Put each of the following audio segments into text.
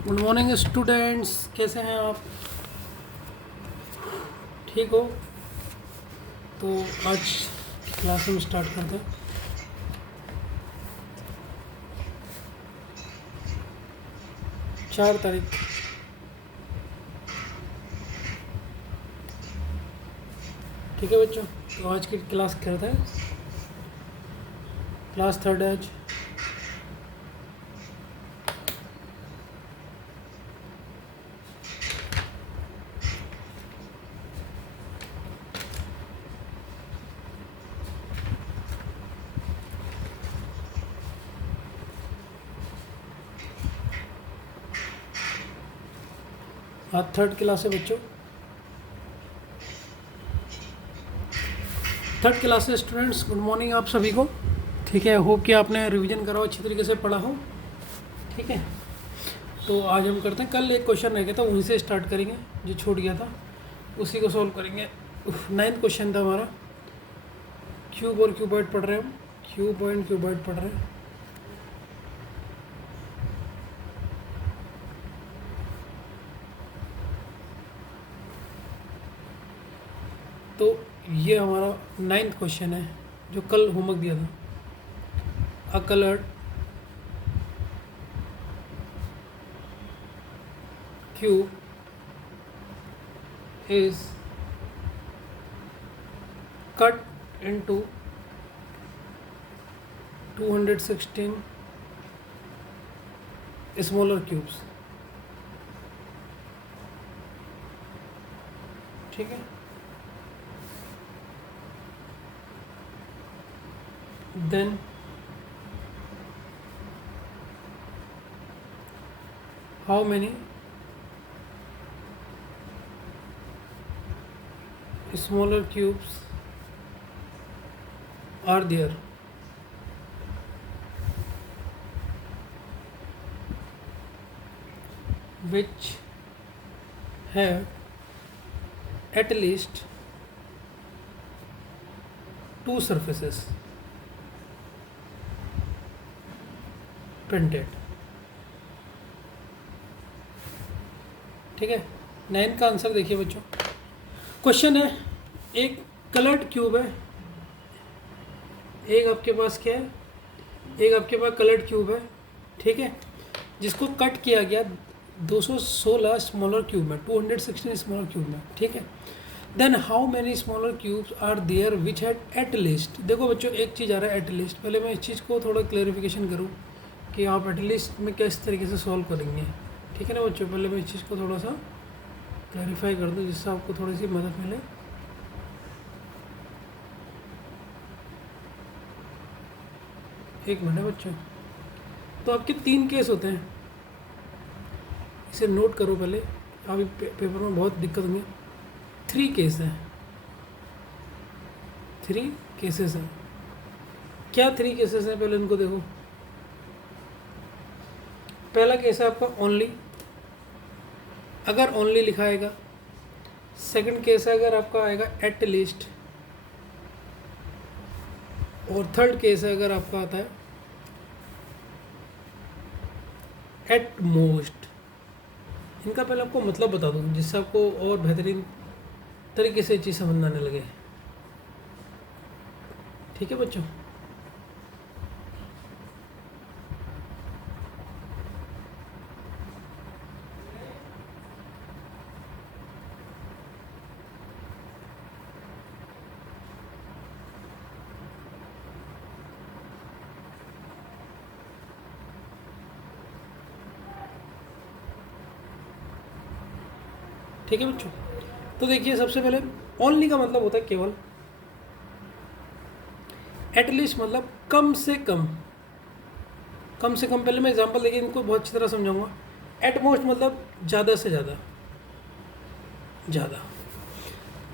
Good morning students, कैसे हैं आप? ठीक हो? तो आज क्लास में स्टार्ट करते हैं। चार तारीख, ठीक है बच्चों। तो आज की क्लास करते हैं। क्लास थर्ड है आज। आज थर्ड क्लास है बच्चों। थर्ड क्लास है स्टूडेंट्स, गुड मॉर्निंग आप सभी को। ठीक है, होप कि आपने रिवीजन करा हो, अच्छी तरीके से पढ़ा हो। ठीक है, तो आज हम करते हैं। कल एक क्वेश्चन रह गया था, वहीं से स्टार्ट करेंगे। जो छूट गया था उसी को सॉल्व करेंगे। 9th क्वेश्चन था हमारा। क्यूब और क्यूबॉइड पढ़ रहे हैं हम। क्यूब एंड क्यूबॉइड पढ़ रहे हैं। तो ये हमारा 9th क्वेश्चन है जो कल होमवर्क दिया था। अ coloured cube is cut into 216 smaller cubes। ठीक है, then how many smaller cubes are there which have at least two surfaces printed। ठीक है, 9 का आंसर देखिए बच्चों। क्वेश्चन है, एक कलर्ड क्यूब है, एक आपके पास क्या है, एक आपके पास कलर्ड क्यूब है। ठीक है, जिसको कट किया गया 216 स्मॉलर क्यूब में, 216 स्मॉलर क्यूब में। ठीक है, then how many smaller cubes are there which had at least. देखो बच्चों, एक चीज़ आ रहा है एट लिस्ट। पहले मैं इस चीज़ को थोड़ा क्लेरिफिकेशन करूँ कि आप एट लिस्ट में किस तरीके से सॉल्व करेंगे। ठीक है ना बच्चों, पहले मैं इस चीज़ को थोड़ा सा क्लैरिफाई कर दूँ जिससे आपको थोड़ी सी मदद मिले। एक मिनट बच्चों, तो आपके 3 केस होते हैं, इसे नोट करो पहले। अभी पेपर में बहुत दिक्कत होंगी। 3 केस हैं, 3 केसेस हैं। क्या 3 केसेस हैं, पहले इनको देखो। पहला केस है आपका ओनली, अगर ओनली लिखा आएगा। सेकंड केस है अगर आपका आएगा एट लीस्ट, और थर्ड केस है अगर आपका आता है एट मोस्ट। इनका पहले आपको मतलब बता दूँ जिससे आपको और बेहतरीन तरीके से चीज़ समझ में आने लगे। ठीक है बच्चों, ठीक है बच्चों। तो देखिए, सबसे पहले ओनली का मतलब होता है केवल, एटलीस्ट मतलब कम से कम। कम से कम, पहले मैं एग्जांपल देखिए, इनको बहुत अच्छी तरह समझाऊंगा। एट मोस्ट मतलब ज़्यादा से ज़्यादा, ज़्यादा।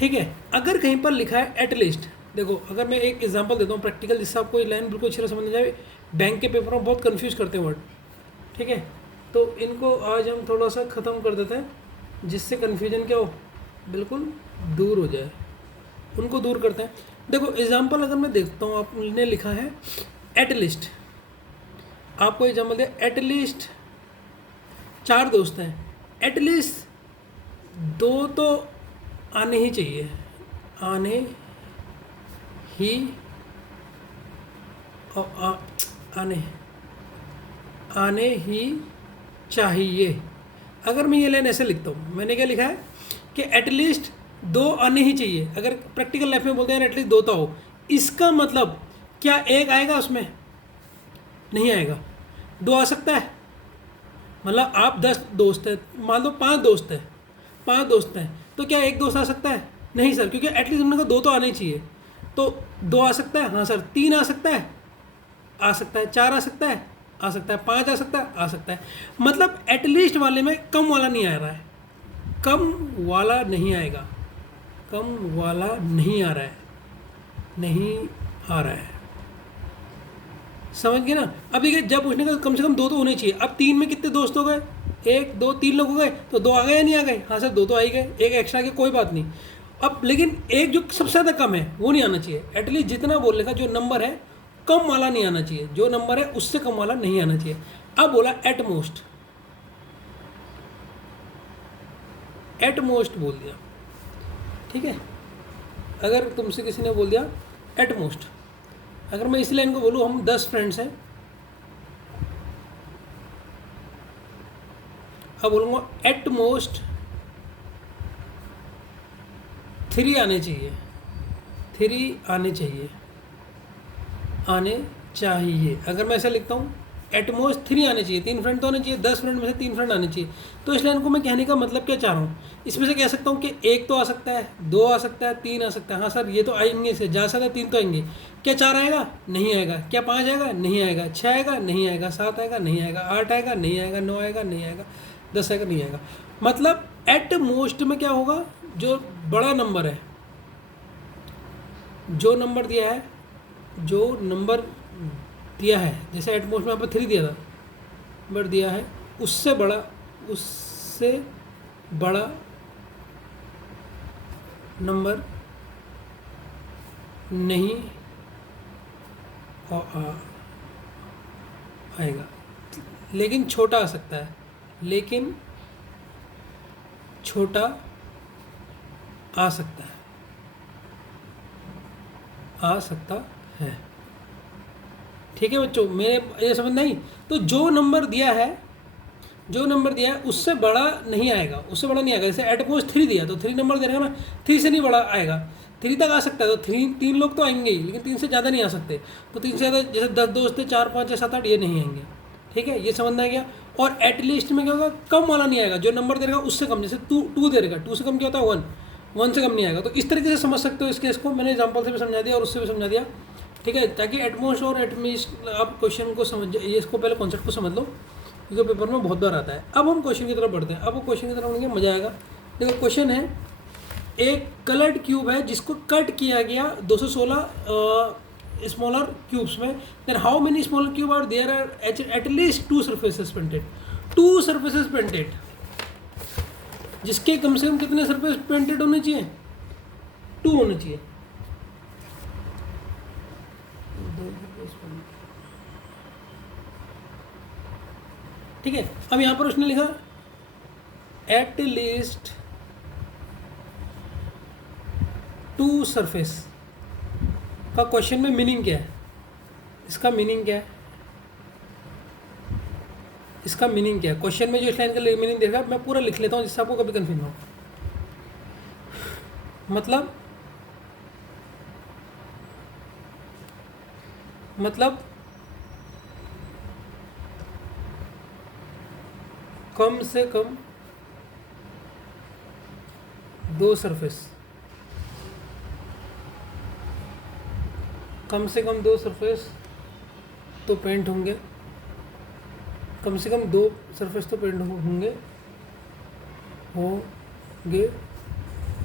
ठीक है, अगर कहीं पर लिखा है एट लीस्ट, देखो अगर मैं एक एग्जांपल देता हूँ प्रैक्टिकल, जिससे आपको ये लाइन बिल्कुल अच्छी तरह समझ में जाए। बैंक के पेपर में बहुत कंफ्यूज करते हैं वर्ड। ठीक है, तो इनको आज हम थोड़ा सा ख़त्म कर देते हैं जिससे कन्फ्यूजन क्या हो, बिल्कुल दूर हो जाए। उनको दूर करते हैं। देखो एग्जांपल अगर मैं देखता हूँ, आपने लिखा है एट लिस्ट, आपको एग्जांपल दिया एट लिस्ट 4 दोस्त हैं, एटलीस्ट 2 तो आने ही चाहिए, आने ही और आने ही चाहिए। अगर मैं ये लाइन ऐसे लिखता हूँ, मैंने क्या लिखा है कि एटलीस्ट 2 आने ही चाहिए। अगर प्रैक्टिकल लाइफ में बोलते हैं एटलीस्ट 2 तो आओ, इसका मतलब क्या 1 आएगा उसमें? नहीं आएगा। 2 आ सकता है? मतलब आप 10 दोस्त हैं, मान लो 5 दोस्त हैं, 5 दोस्त हैं, तो क्या 1 दोस्त आ सकता है? नहीं सर, क्योंकि एटलीस्ट हमने कहा 2 तो आने चाहिए। तो 2 आ सकता है? हाँ सर। 3 आ सकता है? आ सकता है। 4 आ सकता है? आ सकता है। 5 आ सकता है? आ सकता है। मतलब एटलीस्ट वाले में कम वाला नहीं आ रहा है, कम वाला नहीं आएगा, कम वाला नहीं आ रहा है, नहीं आ रहा है। समझ गए ना? अब देखिए, जब पूछने का कम से कम 2 तो होने चाहिए। अब 3 में कितने दोस्त हो गए? 1 2 3 लोग हो गए, तो 2 आ गए या नहीं आ गए? हाँ सर 2 तो आ ही गए, 1 एक्स्ट्रा के कोई बात नहीं। अब लेकिन एक जो सबसे ज़्यादा कम है वो नहीं आना चाहिए। एटलीस्ट जितना बोलने का जो नंबर है कम वाला नहीं आना चाहिए, जो नंबर है उससे कम वाला नहीं आना चाहिए। अब बोला एट मोस्ट, एट मोस्ट बोल दिया, ठीक है। अगर तुमसे किसी ने बोल दिया एट मोस्ट, अगर मैं इस लाइन को बोलूँ हम 10 फ्रेंड्स हैं, अब बोलूँगा एट मोस्ट 3 आने चाहिए, 3 आने चाहिए, आने चाहिए। अगर मैं ऐसा लिखता हूँ एटमोस्ट 3 आने चाहिए, 3 फ्रेंड तो आने चाहिए, 10 फ्रेंड में से 3 फ्रेंड आने चाहिए। तो इस लाइन को मैं कहने का मतलब क्या चाह रहा हूँ, इसमें से कह सकता हूँ कि 1 तो आ सकता है, 2 आ सकता है, 3 आ सकता है। हाँ सर ये तो आएंगे से ज़्यादा से ज़्यादा 3 तो आएंगे। क्या 4 आएगा? नहीं आएगा। क्या 5 आएगा? नहीं आएगा। 6 आएगा? नहीं आएगा। 7 आएगा? नहीं आएगा। 8 आएगा? नहीं आएगा। 9 आएगा? नहीं आएगा। 10 आएगा? नहीं आएगा। मतलब एट मोस्ट में क्या होगा, जो बड़ा नंबर है, जो नंबर दिया है, जो नंबर दिया है, जैसे एट मोस्ट में यहाँ पर 3 दिया था, नंबर दिया है, उससे बड़ा, उससे बड़ा नंबर नहीं आएगा, लेकिन छोटा आ सकता है, लेकिन छोटा आ सकता है, आ सकता है। ठीक है बच्चों, मेरे ये समझ नहीं। तो जो नंबर दिया है, जो नंबर दिया है उससे बड़ा नहीं आएगा, उससे बड़ा नहीं आएगा। जैसे एट मोस्ट 3 दिया तो 3 नंबर दे रहा है ना, 3 से नहीं बड़ा आएगा, 3 तक आ सकता है। तो 3 लोग तो आएंगे ही, लेकिन 3 से ज़्यादा नहीं आ सकते। तो 3 से ज़्यादा जैसे 10 दोस्त थे, 4 5 या 7 8 ये नहीं आएंगे। ठीक है, ये समझना है क्या। और एटलीस्ट में क्या होगा, कम वाला नहीं आएगा, जो नंबर दे रहेगा उससे कम। जैसे 2 दे रहेगा, 2 से कम क्या होता है 1, 1 से कम नहीं आएगा। तो इस तरीके से समझ सकते हो इस केस को, मैंने एग्जाम्पल से भी समझा दिया और उससे भी समझा दिया। ठीक है, ताकि एटमोस्ट और एटमीस्ट आप क्वेश्चन को समझ, ये इसको पहले कॉन्सेप्ट को समझ लो, क्योंकि पेपर में बहुत बार आता है। अब हम क्वेश्चन की तरफ बढ़ते हैं। अब वो क्वेश्चन की तरफ बढ़ेंगे, मजा आएगा। देखो क्वेश्चन है, एक कलर्ड क्यूब है जिसको कट किया गया 216 स्मॉलर क्यूब्स में। Then how many smaller cube are there are at least 2 surfaces painted, 2 surfaces painted, जिसके कम से कम कितने सरफेस पेंटेड होने चाहिए? 2 होने चाहिए। ठीक है, अब यहां पर उसने लिखा एट लीस्ट 2 सरफेस का क्वेश्चन में मीनिंग क्या है? इसका मीनिंग क्या है? इसका मीनिंग क्या है? क्वेश्चन में जो इस लाइन का मीनिंग देखा, मैं पूरा लिख लेता हूँ जिससे आपको कभी कन्फ्यूज ना हो। मतलब कम से कम 2 सरफेस, कम से कम 2 सरफेस तो पेंट होंगे, कम से कम 2 सरफेस तो पेंट होंगे,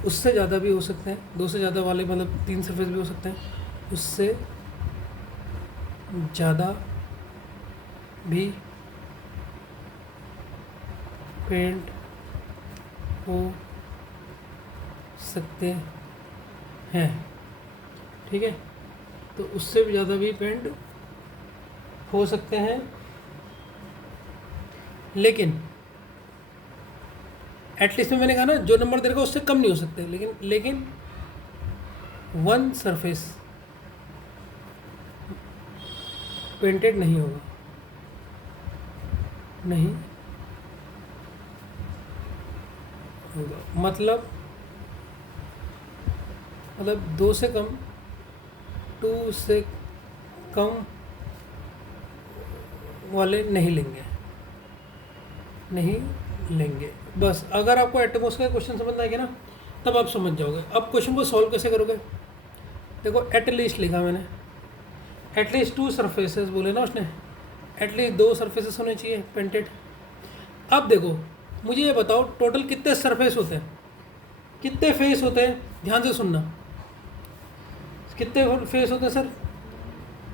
उससे ज़्यादा भी हो सकते हैं, 2 से ज़्यादा वाले मतलब 3 सरफेस भी हो सकते हैं, उससे ज़्यादा भी पेंट हो सकते हैं। ठीक है, तो उससे भी ज़्यादा भी पेंट हो सकते हैं, लेकिन एटलीस्ट में मैंने कहा ना जो नंबर दे रखा उससे कम नहीं हो सकते, लेकिन वन सरफेस पेंटेड नहीं होगा, नहीं होगा, मतलब 2 से कम, 2 से कम वाले नहीं लेंगे। बस अगर आपको एटमॉस का क्वेश्चन समझ आ गया ना, तब आप समझ जाओगे। अब क्वेश्चन को सॉल्व कैसे करोगे? देखो एटलीस्ट लिखा मैंने, एटलीस्ट 2 सरफेसेस बोले ना उसने, एटलीस्ट 2 सरफेसेस होने चाहिए पेंटेड। अब देखो मुझे ये बताओ टोटल कितने सरफेस होते हैं, कितने फेस होते हैं, ध्यान से सुनना, कितने फेस होते हैं सर?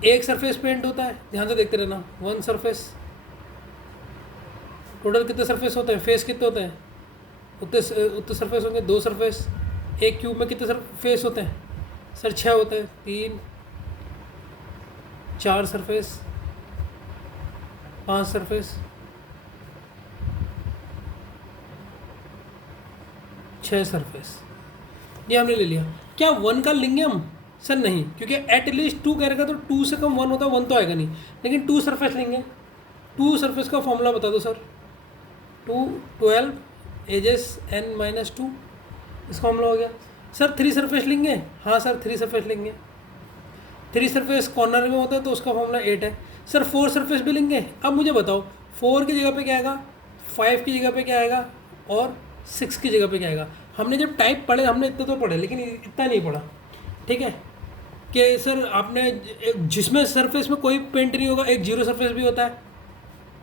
एक सरफेस पेंट होता है, ध्यान से देखते रहना, 1 सरफेस। टोटल कितने सरफेस होते हैं, फेस कितने होते हैं? उतने सरफेस होंगे, 2 सरफेस। एक क्यूब में कितने फेस होते हैं सर? 6 होते हैं, 3 4 सरफेस, 5 सरफेस, 6 सरफेस, ये हमने ले लिया। क्या 1 का लेंगे हम? सर नहीं, क्योंकि एटलीस्ट 2 कह रखा तो 2 से कम 1 होता है, 1 तो आएगा नहीं, लेकिन 2 सरफेस लेंगे। 2 सरफेस का फॉर्मूला बता दो सर। 12 एजेस n-2, इसका फॉर्मूला हो गया। सर 3 सरफेस लेंगे? हाँ सर 3 सरफेस लेंगे। 3 सरफेस कॉर्नर में होता है तो उसका फॉर्मूला 8 है। सर 4 सरफेस भी लेंगे? अब मुझे बताओ 4 की जगह पे क्या आएगा, 5 की जगह पे क्या आएगा, और 6 की जगह पे क्या आएगा? हमने जब टाइप पढ़े हमने इतना तो पढ़े, लेकिन इतना नहीं पढ़ा, ठीक है? कि सर आपने जिसमें सरफेस में कोई पेंट नहीं होगा, एक जीरो सरफेस भी होता है,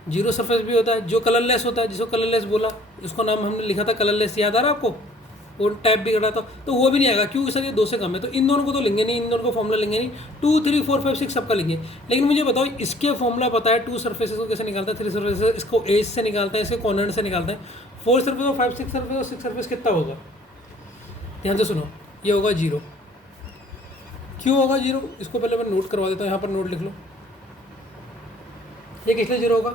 जीरो सरफेस भी होता है जो कलरलेस होता है, जिसको कलरलेस बोला, उसको नाम हमने लिखा था कलरलेस, याद आ रहा है आपको? वो टाइप भी करा था, तो वो भी नहीं आएगा क्योंकि सर ये 2 से कम है, तो इन दोनों को तो लेंगे नहीं, इन दोनों को फॉर्मूला लेंगे नहीं। 2 3 4 5 6 सबका लेंगे। लेकिन मुझे बताओ इसके फॉर्मूला पता है 2 सरफेसेस को कैसे निकालता है, 3 सरफेसेस इसको एज से निकालता है, इसके कॉर्नर से निकालता है। 4 सरफेस और 5 6 सरफेस और 6 सरफेस कितना होगा? ध्यान से सुनो, ये होगा 0। क्यों होगा 0? इसको पहले मैं नोट करवा देता हूँ, यहाँ पर नोट लिख लो। ये किस लिए 0 होगा?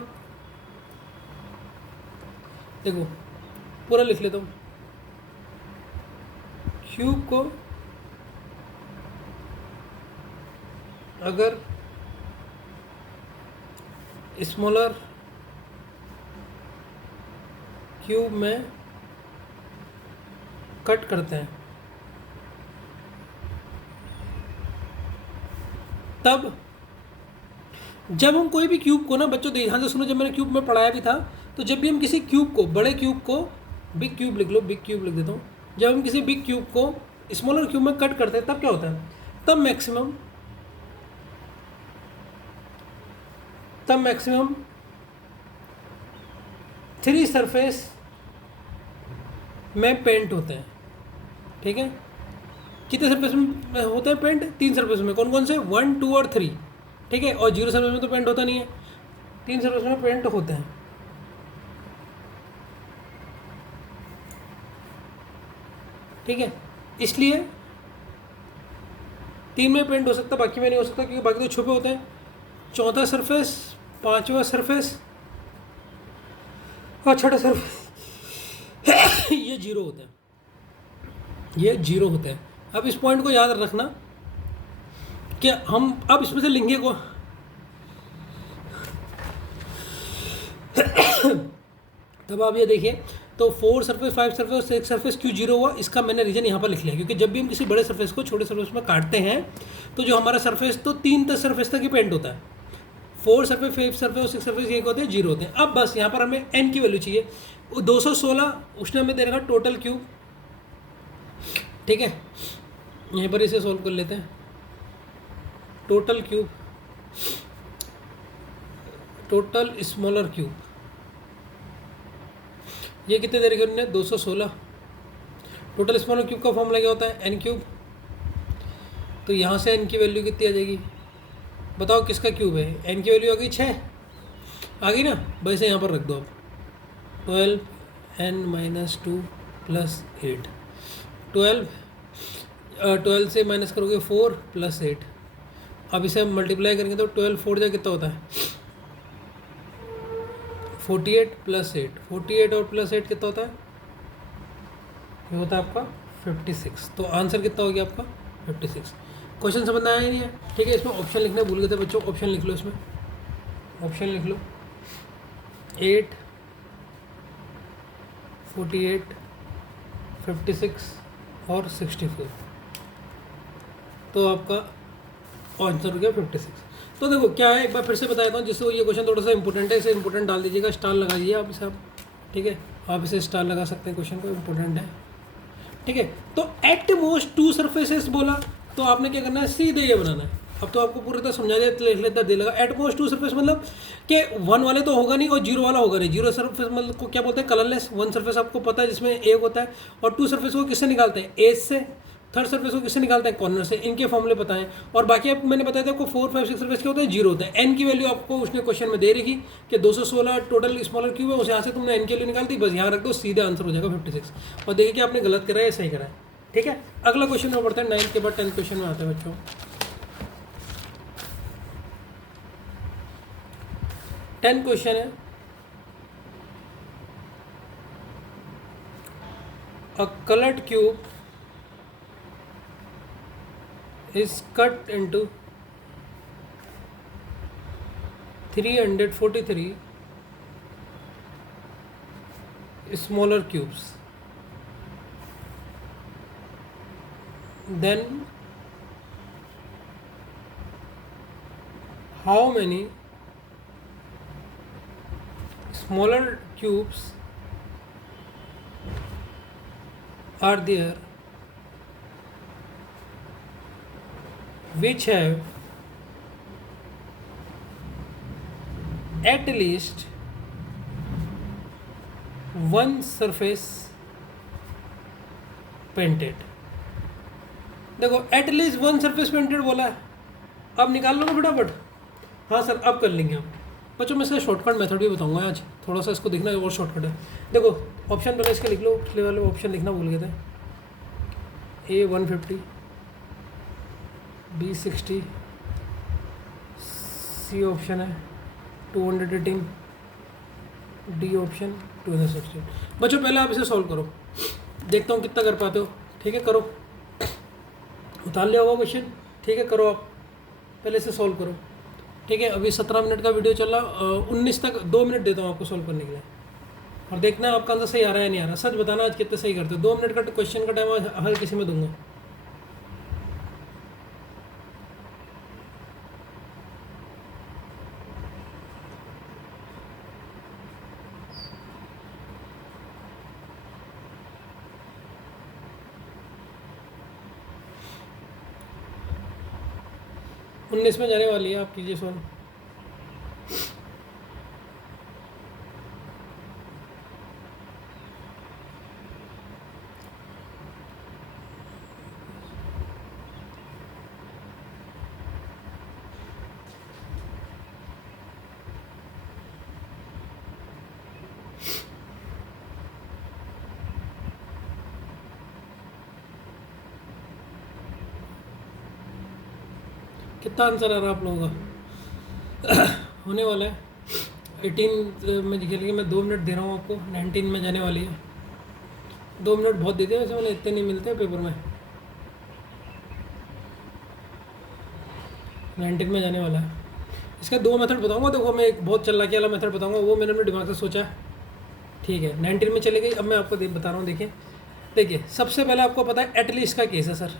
देखो पूरा लिख लेता हूँ। क्यूब को अगर स्मॉलर क्यूब में कट करते हैं तब, जब हम कोई भी क्यूब को ना बच्चों ध्यान से सुनो, जब मैंने क्यूब में पढ़ाया भी था, तो जब भी हम किसी क्यूब को, बड़े क्यूब को, बिग क्यूब लिख लो, बिग क्यूब लिख देता हूँ, जब हम किसी बिग क्यूब को स्मॉलर क्यूब में कट करते हैं तब क्या होता है? तब मैक्सिमम 3 सरफेस में पेंट होते हैं, ठीक है? कितने सरफेस में होते हैं पेंट? 3 सरफेस में। कौन कौन से? 1 2 और 3, ठीक है? और 0 सरफेस में तो पेंट होता नहीं है, 3 सरफेस में पेंट होते हैं, ठीक है? इसलिए 3 में पेंट हो सकता, बाकी में नहीं हो सकता, क्योंकि बाकी तो छुपे होते हैं। 4था सरफेस, 5वां सरफेस और 6ठा सरफेस ये 0 होते हैं, ये 0 होते हैं। अब इस पॉइंट को याद रखना कि हम अब इसमें से लेंगे को तब आप ये देखिए, तो 4 सरफेस, 5 सरफेस और 6 सरफेस क्यों 0 हुआ, इसका मैंने रीज़न यहाँ पर लिख लिया, क्योंकि जब भी हम किसी बड़े सरफेस को छोटे सरफेस में काटते हैं तो जो हमारा सरफेस तो 3 तक सरफेस तक ही पेंट होता है। 4 सरफेस, 5 सरफेस और 6 सरफेस ये होते हैं 0 होते हैं। अब बस यहाँ पर हमें n की वैल्यू चाहिए, 216 उसने हमें दे रखा टोटल क्यूब, ठीक है? यहीं पर इसे सोल्व कर लेते हैं। Total cube, total smaller cube, ये कितने दे रखे उन्होंने? 216। टोटल स्मॉलर क्यूब का फॉर्मूला क्या होता है? n cube. तो यहाँ से n की वैल्यू कितनी आ जाएगी? बताओ किसका क्यूब है? n की वैल्यू आ गई 6, आ गई ना? वैसे यहाँ पर रख दो अब 12n-2 + 8। 12 से माइनस करोगे 4 + 8। अब इसे हम मल्टीप्लाई करेंगे तो 12 4 जा कितना होता है? 48 + 8। 48 और +8 कितना होता है? ये होता है आपका 56। तो आंसर कितना हो गया आपका 56। क्वेश्चन समझ में आया नहीं है? ठीक है, इसमें ऑप्शन लिखना भूल गए थे बच्चों, ऑप्शन लिख लो, इसमें ऑप्शन लिख लो 8, 48, 56 और 64। तो आपका आंसर हो गया 56। तो देखो क्या है, एक बार फिर से बता देता हूँ, जिससे ये क्वेश्चन थोड़ा सा इंपॉर्टेंट है, इसे इंपॉर्टेंट डाल दीजिएगा, स्टार लगा दीजिए आप इसे, आप ठीक है, आप इसे स्टार लगा सकते हैं, क्वेश्चन को इंपॉर्टेंट है। ठीक है, तो एट मोस्ट 2 सरफेसेस बोला, तो आपने क्या करना है, सीधे ये बनाना है। अब तो आपको पूरी तरह समझा दिया, लिख लेता दे लगा। एट मोस्ट 2 सरफेस मतलब कि 1 वाले तो होगा नहीं और 0 वाला होगा नहीं। 0 सरफेस मतलब को क्या बोलते हैं, कलरलेस। 1 सरफेस आपको पता है जिसमें एक होता है, और 2 सरफेस को किससे निकालते हैं, एज से। 3rd सरफेस को किससे निकालते हैं, कॉर्नर से। इनके फॉर्मूले पता है। और बाकी आप मैंने बताया था आपको 4, 5, 6 सरफेस के होते हैं, 0 होते हैं। एन की वैल्यू आपको उसने क्वेश्चन में दे रखी कि 216 टोटल स्मॉलर क्यूब है, उस यहाँ से तुमने एन की वैल्यू निकाल दी, बस यहाँ रख दो, सीधा आंसर हो जाएगा 56। और देखिए कि आपने गलत करा है या सही करा है। ठीक है, अगला क्वेश्चन में पढ़ते हैं, 9th के बाद 10th क्वेश्चन में आते हैं बच्चों। 10 क्वेश्चन है, अ colored cube is cut into 343 smaller cubes. Then how many smaller cubes are there which have at least one surface painted? देखो एट लीस्ट 1 सरफेस पेंटेड बोला है, अब निकाल लो ना फटाफट। हाँ सर, अब कर लेंगे हम बच्चों। मैं इसका शॉर्टकट मेथड भी बताऊंगा आज, थोड़ा सा इसको देखना और शॉर्टकट है। देखो ऑप्शन पहले इसके लिख लो, पिछले वाले ऑप्शन लिखना भूल गए थे। A 150, B 60, C ऑप्शन है 218, D ऑप्शन 216। बच्चों पहले आप इसे सॉल्व करो, देखता हूँ कितना कर पाते हो। ठीक है, करो, उतार लिया होगा क्वेश्चन। ठीक है, करो आप पहले इसे सॉल्व करो। ठीक है, अभी 17 मिनट का वीडियो चल रहा, 19 तक 2 मिनट देता हूँ आपको सॉल्व करने के लिए, और देखना है आपका आंसर सही आ रहा है या नहीं आ रहा। सच बताना आज कितने सही करते हो। 2 मिनट का क्वेश्चन का टाइम हर किसी में दूंगा। उन्नीस में जाने वाली है, आप कीजिए सॉल्व। कितना आंसर आ रहा है आप लोगों का? होने वाला है 18 में खेल के मैं 2 मिनट दे रहा हूँ आपको, 19 में जाने वाली है। 2 मिनट बहुत देते हैं वैसे, मैंने इतने नहीं मिलते पेपर में। 19 में जाने वाला है। इसका 2 मेथड बताऊँगा। देखो मैं एक बहुत चलाकी वाला मेथड बताऊँगा, वो मैंने अपने दिमाग से सोचा है। ठीक है, 19 में चले गई। अब मैं आपको बता रहा हूँ, देखिए देखिए, सबसे पहले आपको पता है एटलीस्ट का केस है सर,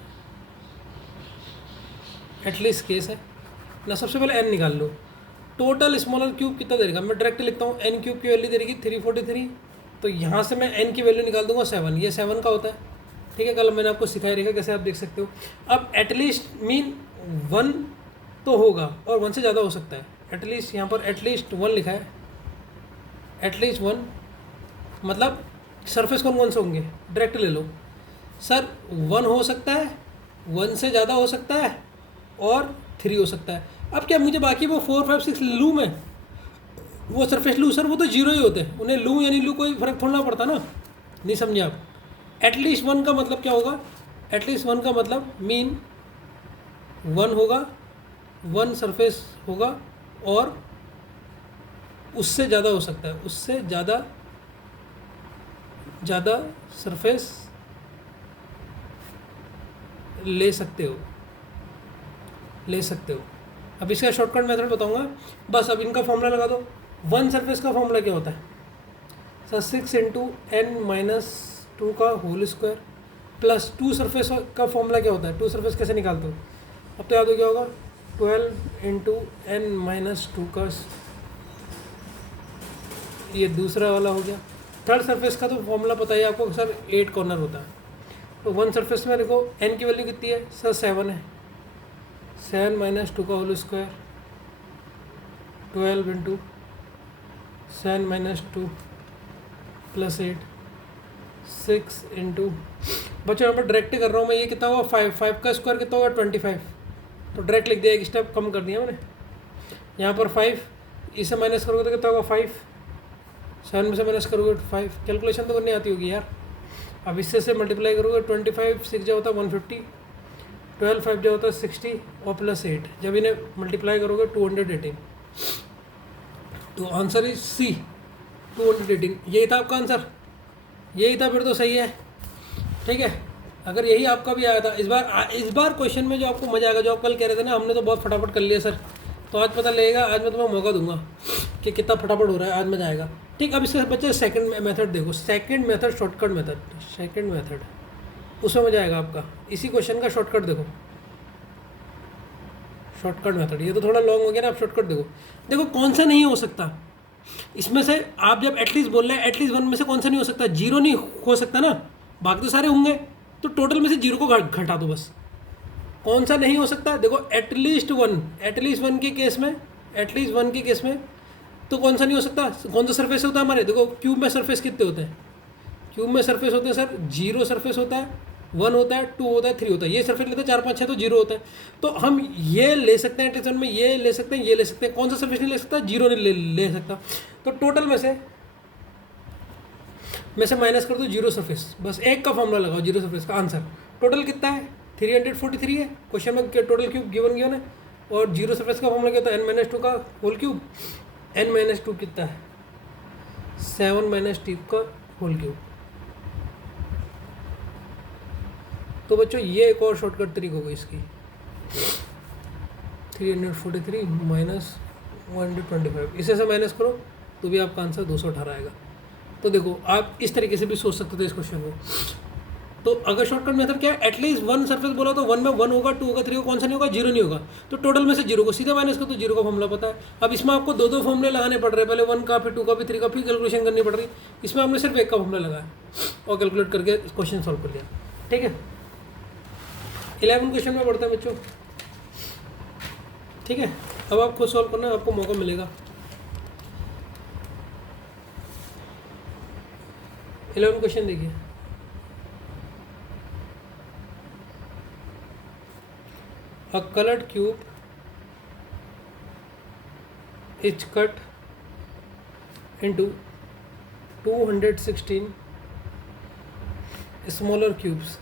एटलीस्ट केस है ना। सबसे पहले एन निकाल लो, टोटल स्मॉलर क्यूब कितना देगा। मैं डायरेक्ट लिखता हूँ, एन क्यूब की वैल्यू देगी 343, तो यहाँ से मैं एन की वैल्यू निकाल दूंगा 7, ये 7 का होता है। ठीक है, कल मैंने आपको सिखाया रहेगा कैसे, आप देख सकते हो। अब एटलीस्ट मीन 1 तो होगा और 1 से ज़्यादा हो सकता है। एटलीस्ट यहाँ पर एटलीस्ट 1 लिखा है, एटलीस्ट 1 मतलब सरफेस कौन से होंगे, डायरेक्ट ले लो सर। 1 हो सकता है, 1 से ज़्यादा हो सकता है, और 3 हो सकता है। अब क्या मुझे बाकी वो 4, 5, 6 लूँ मैं, वो सरफेस लूँ सर, वो तो 0 ही होते हैं। उन्हें लूँ या नहीं लूँ कोई फ़र्क थोड़ा ना पड़ता ना, नहीं समझे आप। एटलीस्ट 1 का मतलब क्या होगा, एटलीस्ट 1 का मतलब मीन 1 होगा, 1 सरफेस होगा, और उससे ज़्यादा हो सकता है, उससे ज़्यादा सरफेस ले सकते हो, ले सकते हो। अब इसका शॉर्टकट मेथड बताऊंगा, बस अब इनका फॉर्मूला लगा दो। वन सरफेस का फॉर्मूला क्या होता है सर, 6 × n - 2 का whole square plus two surface का फॉर्मूला क्या होता है, टू सरफेस कैसे निकालते हो, अब तो याद हो गया होगा, 12 × n - 2 का, ये दूसरा वाला हो गया। थर्ड सरफेस का तो फॉर्मूला पता ही है आपको सर, 8 कॉर्नर होता है। तो वन सरफेस में देखो n की वैल्यू कितनी है सर, 7 है, 7 - 2 का होल स्क्वायर, 12 × 7 - 2 + 8, 6 × बच्चों यहाँ पर डायरेक्ट कर रहा हूँ मैं, ये कितना हुआ 5, 5 का स्क्वायर कितना होगा 25, तो डायरेक्ट लिख दिया, एक स्टेप कम कर दिया मैंने। यहाँ पर 5, इसे माइनस करोगे तो कितना होगा 5, 7 में से माइनस करोगे 5, कैलकुलेशन तो करनी आती होगी यार। अब इससे से मल्टीप्लाई करोगे 25, 6 जो होता है 150, 12 5 जो होता है 60 और +8, जब इन्हें मल्टीप्लाई करोगे 218। तो आंसर इज सी 218, यही था आपका आंसर, यही था, फिर तो सही है। ठीक है, अगर यही आपका भी आया था इस बार क्वेश्चन में जो आपको मजा आएगा, जो आप कल कह रहे थे ना हमने तो बहुत फटाफट कर लिया सर, तो आज पता लगेगा, आज मैं तुम्हें मौका दूंगा कि कितना फटाफट हो रहा है, आज मजा आएगा। ठीक, अब इसके बच्चे सेकंड मेथड देखो, second method shortcut method, second method उसमें मजा आएगा आपका। इसी क्वेश्चन का शॉर्टकट देखो, शॉर्टकट मेथड, ये तो थोड़ा लॉन्ग हो गया ना, आप शॉर्टकट देखो। देखो कौन सा नहीं हो सकता इसमें से, आप जब एटलीस्ट बोल रहे हैं एटलीस्ट वन में से कौन सा नहीं हो सकता, जीरो नहीं हो सकता ना, बाकी तो सारे होंगे, तो टोटल में से जीरो को घटा दो बस। कौन सा नहीं हो सकता, देखो एटलीस्ट वन के केस में, एटलीस्ट वन के केस में तो कौन सा नहीं हो सकता, कौन सा सरफेस होता है हमारे, देखो क्यूब में सरफेस कितने होते हैं, क्यूब में सरफेस होते हैं सर 0 सरफेस होता है, 1 होता है, 2 होता है, 3 होता है, ये सरफेस लेते हैं 4 5 6 तो 0 होता है। तो हम ये ले सकते हैं टेंशन में, ये ले सकते हैं, ये ले सकते हैं, कौन सा सरफेस नहीं ले सकता, 0 नहीं ले सकता। तो टोटल में से माइनस कर दो 0 सरफेस, बस एक का फॉर्मूला लगाओ 0 सरफेस का, आंसर टोटल कितना है 343 है, क्वेश्चन में टोटल क्यूब गिवन है, और 0 सरफेस का फॉर्मूला क्या होता है n - 2 का होल क्यूब, n - 2 कितना है 7 - 2 का होल क्यूब। तो बच्चों ये एक और शॉर्टकट तरीका होगा इसकी, 343 - 125, इसे से माइनस करो तो भी आपका आंसर 218 आएगा। तो देखो आप इस तरीके से भी सोच सकते थे इस क्वेश्चन को। तो अगर शॉर्टकट मेथड क्या है, एटलीस्ट वन सरफेस बोला तो 1 में 1 होगा, 2 होगा, 3 होगा, कौन सा नहीं होगा, 0 नहीं होगा, तो टोटल में से 0 को सीधे माइनस करो तो 0 का फॉर्मूला पता है। अब इसमें आपको दो फॉर्मूले लगाने पड़ रहे हैं, पहले 1 का, फिर 2 का, फिर 3 का, फिर कैलकुलेशन करनी पड़ रही है। इसमें आपने सिर्फ एक का फॉर्मूला लगाया और कैलकुलेट करके क्वेश्चन सॉल्व कर लिया। ठीक है, 11 क्वेश्चन में पढ़ते हैं बच्चों। ठीक है, अब आप खुद सॉल्व करना, आपको मौका मिलेगा। 11 क्वेश्चन देखिए, a colored cube is cut into 216 smaller cubes.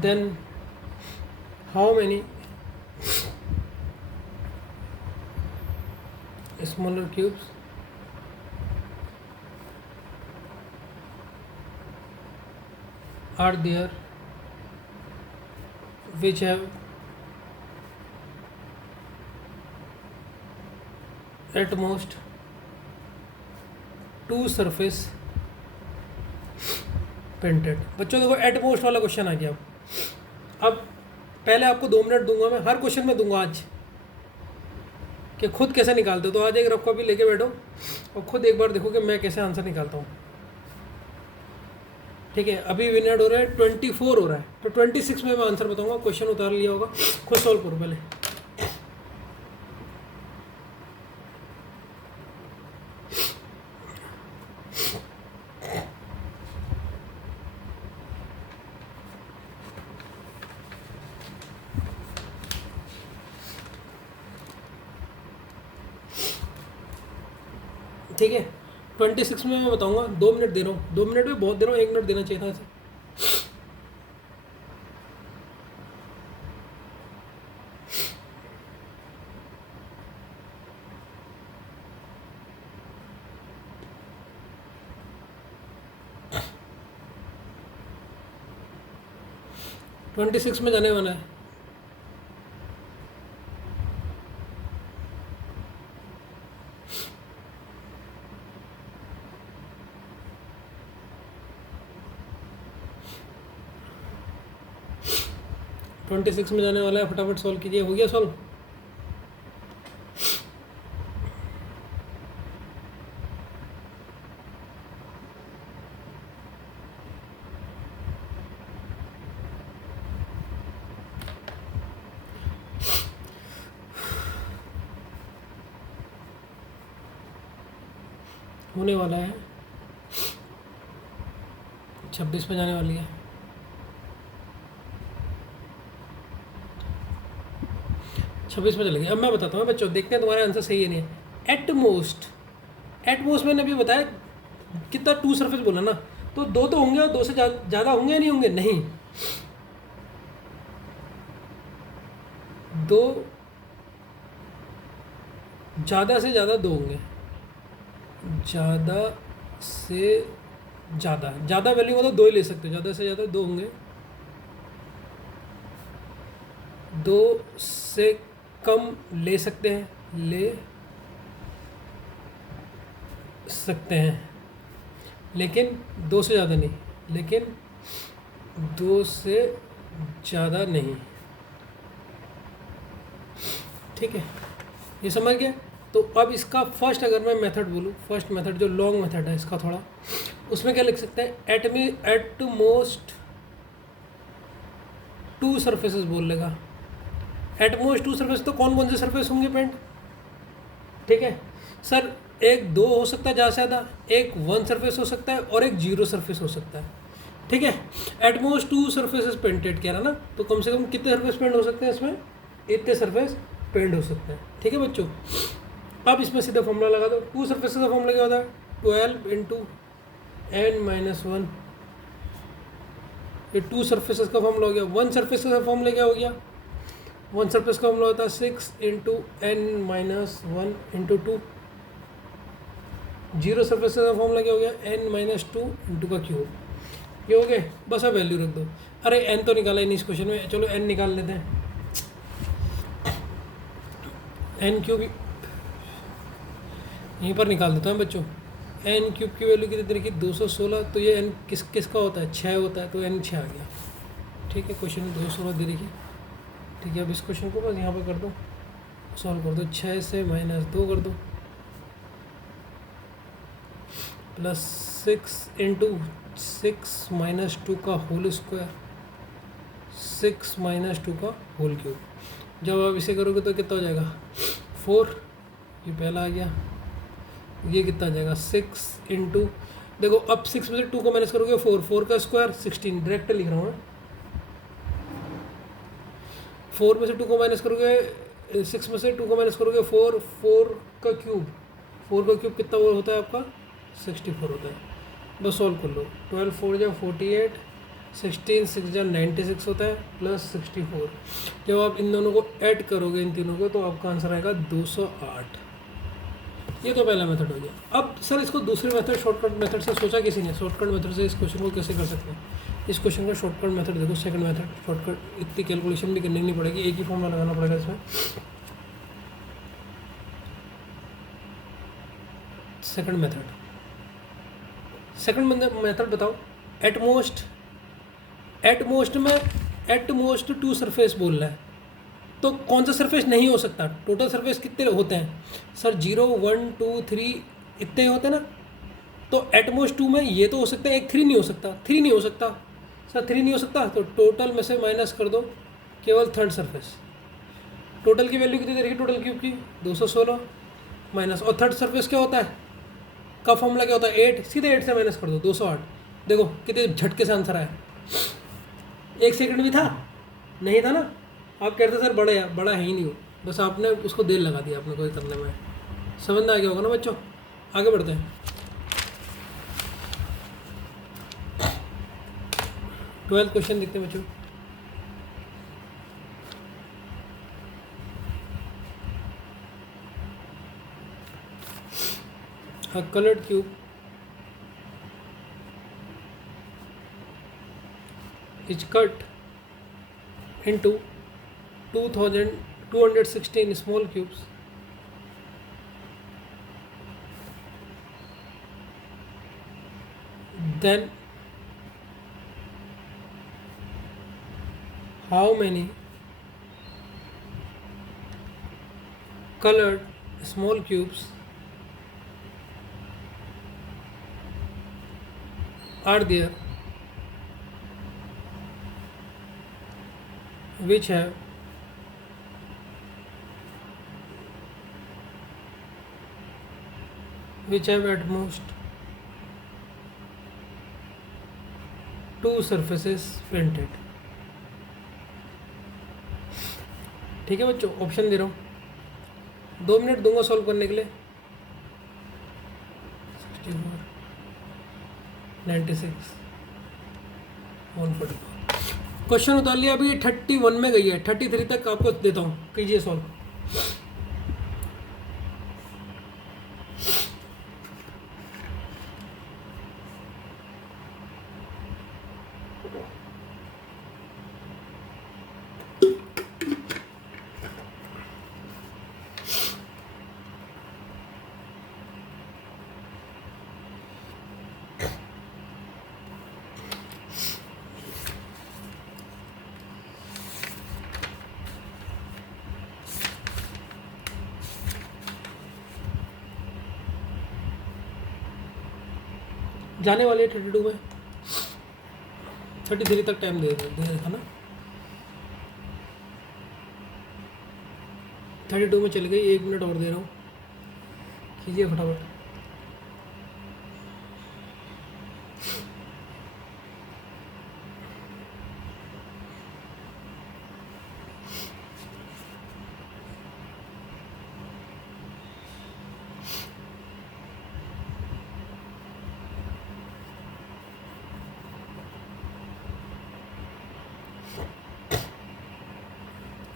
Then how many smaller cubes are there which have at most 2 surface painted। बच्चों देखो एट मोस्ट वाला क्वेश्चन आ गया। अब पहले आपको 2 मिनट दूंगा मैं, हर क्वेश्चन में दूंगा आज, कि खुद कैसे निकालते हो। तो आज एक रफ कॉपी लेके बैठो और खुद एक बार देखो कि मैं कैसे आंसर निकालता हूँ। ठीक है, अभी मिनट हो रहा है 24 हो रहा है, तो 26 में मैं आंसर बताऊंगा। क्वेश्चन उतार लिया होगा, खुद सॉल्व करो पहले। ठीक है, 26 में मैं बताऊंगा। 2 मिनट दे रहा हूँ, 2 मिनट में बहुत दे रहा हूँ, 1 मिनट देना चाहिए था ऐसे। 26 में जाने वाला है। ट्वेंटी सिक्स में जाने वाला है, फटाफट सॉल्व कीजिए। हो गया सॉल्व? होने वाला है, 26 में जाने वाली है। छब्बीस में चलेगी। अब मैं बताता हूँ बच्चों, देखते हैं तुम्हारा आंसर सही है नहीं है। एट मोस्ट मैंने अभी बताया कितना, टू सरफेस बोला ना, तो दो तो होंगे, और दो से ज़्यादा होंगे या नहीं होंगे? नहीं, दो, ज़्यादा से ज़्यादा दो होंगे, ज़्यादा से ज़्यादा वैल्यू मतलब दो ही ले सकते हो, ज़्यादा से ज़्यादा दो होंगे, दो से कम ले सकते हैं, लेकिन दो से ज़्यादा नहीं, लेकिन दो से ज़्यादा नहीं। ठीक है, ये समझ गया? तो अब इसका फर्स्ट अगर मैं मेथड बोलूँ, फर्स्ट मेथड जो लॉन्ग मेथड है इसका थोड़ा, उसमें क्या लिख सकते हैं? एट मोस्ट टू सरफेसेस बोल लेगा। एट मोस्ट टू सरफेस, तो कौन कौन से सरफेस होंगे पेंट? ठीक है सर, एक दो हो सकता है ज़्यादा से ज़्यादा, एक वन सरफेस हो सकता है, और एक जीरो सरफेस हो सकता है। ठीक है, at most to surfaces painted कह रहा ना, तो कम से कम कितने सरफेस पेंट हो सकते हैं इसमें? इतने सरफेस पेंट हो सकते हैं। ठीक है बच्चों, अब इसमें सीधा फॉर्मूला लगा दो। टू सरफेसेस का फॉर्मूला क्या होता है? 12 इंटू n-1। ये टू सरफेसेस का फॉर्मूला हो गया। वन सरफेस का फॉर्मूला क्या हो गया? वन सरफेस का फॉर्मूला होता है 6 into n-1 into 2। Zero surface का फॉर्मूला क्या हो गया? n-2 इंटू का क्यूब। ये हो गए, बस अब वैल्यू रख दो। अरे n तो निकाला ही नहीं इस क्वेश्चन में, चलो n निकाल लेते हैं। n क्यूब यहीं पर निकाल देता हूँ बच्चों। n क्यूब की वैल्यू कितनी देखिए 216, तो ये n किसका होता है? 6 होता है, तो n 6 आ गया। ठीक है, क्वेश्चन में 216 दे रखी। ठीक है, अब इस क्वेश्चन को बस यहाँ पर कर दो, सॉल्व कर दो। 6 से -2 कर दो, प्लस 6 इंटू 6 -2 का होल स्क्वायर, 6 -2 का होल क्यूब। जब आप इसे करोगे तो कितना हो जाएगा? 4। ये पहला आ गया। ये कितना आ जाएगा? 6 इंटू, देखो अब 6 में से 2 को माइनस करोगे 4 का स्क्वायर 16, डायरेक्ट लिख रहा हूँ मैं। 4 में से 2 को माइनस करोगे, 6 में से 2 को माइनस करोगे 4 का क्यूब, 4 का क्यूब कितना वो होता है आपका? 64 होता है। बस सॉल्व कर लो। 12 4 जा 48, 16 6 जा 96 होता है, प्लस 64। जब आप इन दोनों को ऐड करोगे, इन तीनों को, तो आपका आंसर आएगा 208। ये तो पहला मेथड हो गया। अब सर इसको दूसरे मेथड, शॉर्टकट मेथड से सोचा किसी ने? शॉर्टकट मेथड से इस क्वेश्चन को कैसे कर सकते हैं? इस क्वेश्चन का शॉर्टकट मेथड देखो, सेकंड मेथड शॉर्टकट, इतनी कैलकुलेशन भी करनी नहीं पड़ेगी, एक ही फॉर्मूला लगाना पड़ेगा इसमें। सेकंड मेथड बताओ। एट मोस्ट टू सरफेस बोल रहा है, तो कौन सा सरफेस नहीं हो सकता? टोटल सरफेस कितने होते हैं सर? 0 1 2 3 इतने होते हैं ना, तो एटमोस्ट 2 में ये तो हो सकता है, एक 3 नहीं हो सकता। 3 नहीं हो सकता सर, 3 नहीं हो सकता, तो टोटल में से माइनस कर दो केवल थर्ड सरफेस। टोटल की वैल्यू कितनी दे रही है? टोटल क्यूब की 216 माइनस, और थर्ड सरफेस क्या होता है? का फॉर्मूला क्या होता है? 8। सीधे 8 से माइनस कर दो 208। देखो कितने झटके से आंसर आया। 1 सेकंड भी था नहीं था ना? आप कहते सर बड़ा है ही नहीं हो, बस आपने उसको देर लगा दिया आपने कोई करने में। समझ में आ गया होगा ना बच्चों? आगे बढ़ते हैं। 12th क्वेश्चन देखते हैं बच्चों। A colored cube is cut into 216 small cubes, then how many colored small cubes are there which have at most two surfaces printed. ठीक है बच्चों, ऑप्शन दे रहा हूँ, 2 मिनट दूंगा सॉल्व करने के लिए. 64, 96, 144. क्वेश्चन उतार लिया. अभी 31 में गई है, 33 तक आपको देता हूँ, कीजिए सॉल्व. जाने वाले 32 में, 33 तक टाइम दे था ना. 32 में चल गई, 1 मिनट और दे रहा हूँ, कीजिए फटाफट.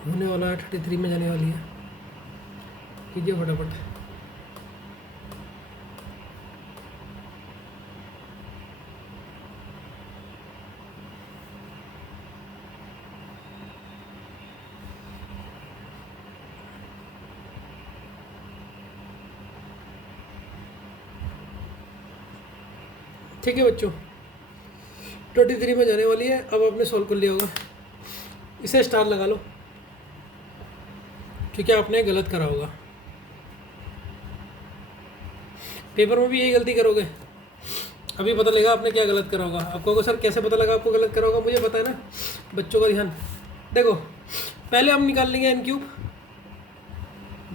होने वाला है, 33 में जाने वाली है, कीजिए फटाफट. ठीक है बच्चों, 23 में जाने वाली है. अब आपने सॉल्व कर लिया होगा, इसे स्टार लगा लो क्योंकि आपने गलत करा होगा. पेपर में भी यही गलती करोगे, अभी पता लगा आपने क्या गलत करा होगा. आपको सर कैसे पता लगा आपको गलत करा होगा, मुझे पता है ना. बच्चों का ध्यान देखो, पहले हम निकाल लेंगे एन क्यूब.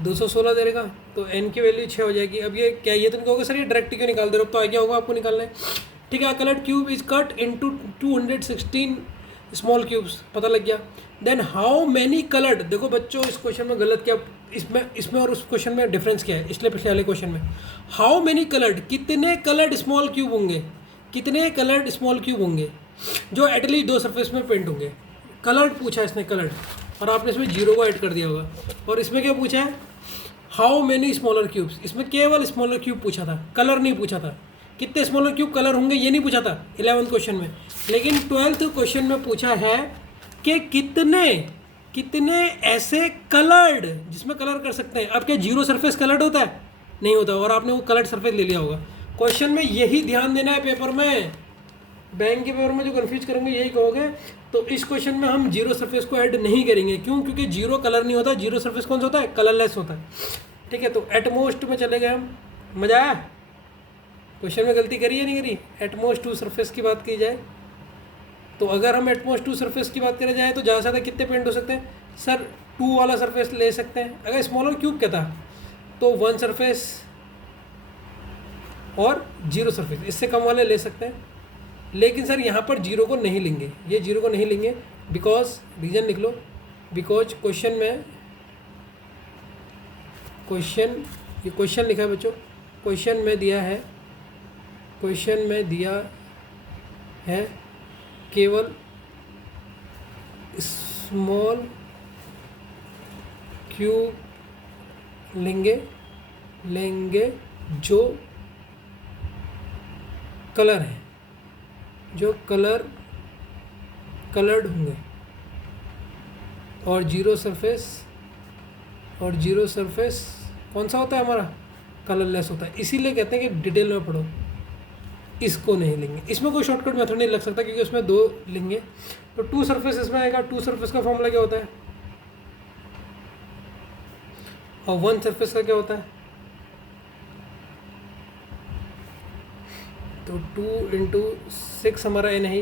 216 दे देगा तो एन की वैल्यू 6 हो जाएगी. अब ये क्या, ये तुम कहोगे सर ये डायरेक्ट क्यों निकाल दे रहे हो, तो आगे होगा आपको निकालना है. ठीक है, coloured cube is cut into 216 small cubes, पता लग गया. देन हाउ मैनी कलर्ड, देखो बच्चों इस क्वेश्चन में गलत क्या, इसमें और उस क्वेश्चन में डिफरेंस क्या है. इसलिए पिछले वाले क्वेश्चन में हाउ मैनी कलर्ड, कितने कलर्ड स्मॉल क्यूब होंगे, कितने कलर्ड स्मॉल क्यूब होंगे जो एटलीस्ट 2 सरफेस में पेंट होंगे. कलर्ड पूछा इसने, कलर्ड, और आपने इसमें 0 को ऐड कर दिया होगा. और इसमें क्या पूछा है, हाउ मैनी स्मॉलर क्यूब्स, इसमें केवल स्मॉलर क्यूब पूछा था, कलर नहीं पूछा था. कितने स्मॉलर क्यूब कलर होंगे ये नहीं पूछा था 11th क्वेश्चन में. लेकिन 12th क्वेश्चन में पूछा है कि कितने ऐसे कलर्ड जिसमें कलर कर सकते हैं. अब क्या 0 सरफेस कलर्ड होता है, नहीं होता, और आपने वो कलर्ड सरफेस ले लिया होगा. क्वेश्चन में यही ध्यान देना है पेपर में, बैंक के पेपर में जो कन्फ्यूज करेंगे यही कहोगे. तो इस क्वेश्चन में हम 0 सरफेस को ऐड नहीं करेंगे. क्यों, क्योंकि 0 कलर नहीं होता, 0 सरफेस कौन सा होता है, कलरलेस होता है. ठीक है, तो एटमोस्ट में चले गए हम. मजा आया, क्वेश्चन में गलती करी या नहीं करी. एटमोस्ट 2 सरफेस की बात की जाए तो अगर हम एटमोस्ट 2 सरफेस की बात करें जाए तो ज़्यादा से ज़्यादा कितने पेंट हो सकते हैं सर, 2 वाला सरफेस ले सकते हैं. अगर स्मॉलर क्यूब क्या था तो 1 सरफेस और 0 सरफेस, इससे कम वाले ले सकते हैं. लेकिन सर यहाँ पर 0 को नहीं लेंगे, ये 0 को नहीं लेंगे बिकॉज, रीज़न लिख लो, बिकॉज ये क्वेश्चन लिखा है बच्चों, क्वेश्चन में दिया है केवल स्मॉल क्यूब लेंगे जो कलर है, जो कलर्ड होंगे. और जीरो सरफेस कौन सा होता है हमारा, कलरलेस होता है। इसीलिए कहते हैं कि डिटेल में पढ़ो, इसको नहीं लेंगे। इसमें कोई शॉर्टकट मेथड नहीं लग सकता क्योंकि उसमें 2 लेंगे। तो 2 सरफेस इसमें आएगा। 2 सरफेस का फॉर्मूला क्या होता है और 1 सरफेस का क्या होता है, तो 2 × 6 हमारा एन है।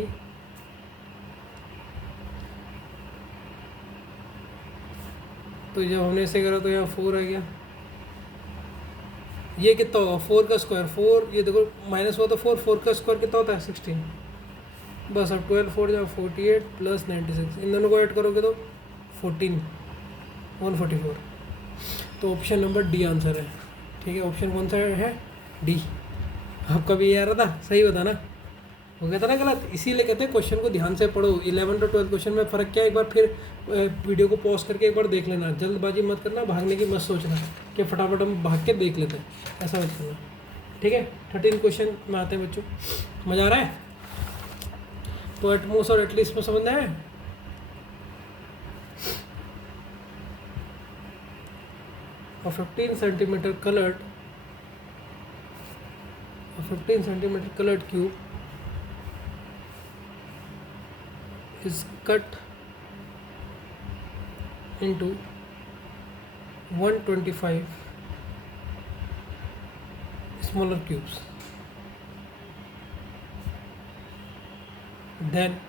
तो जब हमने इसे करा तो यहाँ 4 आ गया। ये कितना होगा, 4 का स्क्वायर, 4 ये देखो माइनस हुआ तो 4 का स्क्वायर कितना होता है 16। बस अब 12 4 जा 48 + 96, इन दोनों को ऐड करोगे तो 14 144। तो ऑप्शन नंबर डी आंसर है। ठीक है, ऑप्शन कौन सा है, डी। आपका भी ये आ रहा था, सही बताना, हो गया था ना गलत। इसीलिए कहते हैं क्वेश्चन को ध्यान से पढ़ो। 11 और 12 क्वेश्चन में फ़र्क क्या है, एक बार फिर वीडियो को पॉज करके एक बार देख लेना। जल्दबाजी मत करना, भागने की मत सोचना कि फटाफट हम भाग के देख लेते हैं, ऐसा मत करना। ठीक है, 13 क्वेश्चन में आते हैं बच्चों। मज़ा आ रहा है? तो एटमोस और एटलीस्ट में समझना है। और 15 centimetre colored cube is cut into 125 smaller cubes. Then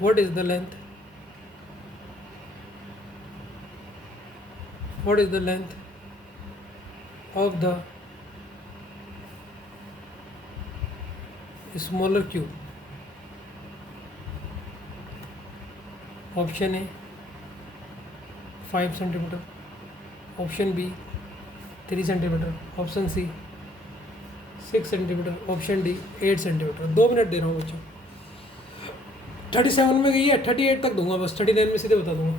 what is the length? What is the length of the smaller cube? Option A 5 centimeter, option B 3 centimeter, option C 6 centimeter, option D 8 centimeter। 2 minute दे रहा हूँ बच्चों। 37 में गई है, 38 तक दूंगा बस, 39 में सीधे बता दूंगा।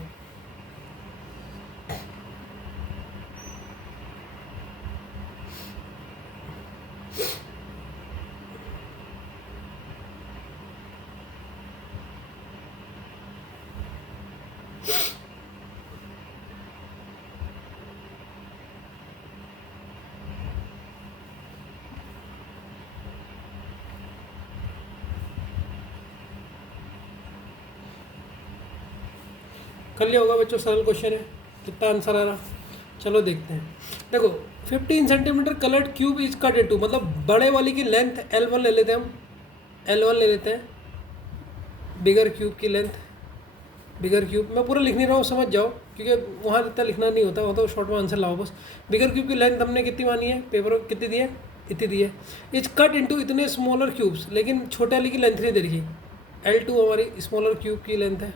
कर लिया होगा बच्चों, सरल क्वेश्चन है। कितना आंसर आ रहा, चलो देखते हैं। देखो 15 centimetre coloured cube is cut into, मतलब बड़े वाली की लेंथ L1 ले लेते हैं हम, L1 ले लेते हैं। बिगर क्यूब की लेंथ, बिगर क्यूब मैं पूरा लिख नहीं रहा हूँ, समझ जाओ, क्योंकि वहाँ इतना लिखना नहीं होता, वहाँ तो शॉर्ट में आंसर लाओ बस। बिगर क्यूब की लेंथ हमने कितनी मानी है, पेपर कितनी दी है, इतनी दी है। इज कट इनटू इतने स्मॉलर क्यूब्स, लेकिन छोटे वाली की लेंथ नहीं दे रही। L2 हमारी स्मॉलर क्यूब की लेंथ है,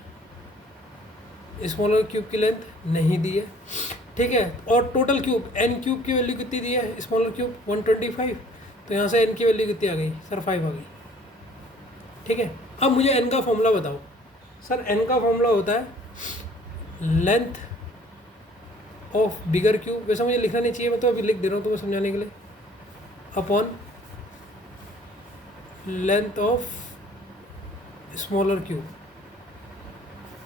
स्मॉलर क्यूब की लेंथ नहीं दी है। ठीक है, और टोटल क्यूब एन क्यूब की वैल्यू कितनी दी है, स्मॉलर क्यूब 125। तो यहाँ से एन की वैल्यू कितनी आ गई सर, 5 आ गई। ठीक है, अब मुझे एन का फॉर्मूला बताओ। सर एन का फॉर्मूला होता है लेंथ ऑफ बिगर क्यूब, वैसे मुझे लिखना नहीं चाहिए, मैं तो अभी लिख दे रहा हूँ तुम्हें समझाने के लिए, upon length of smaller cube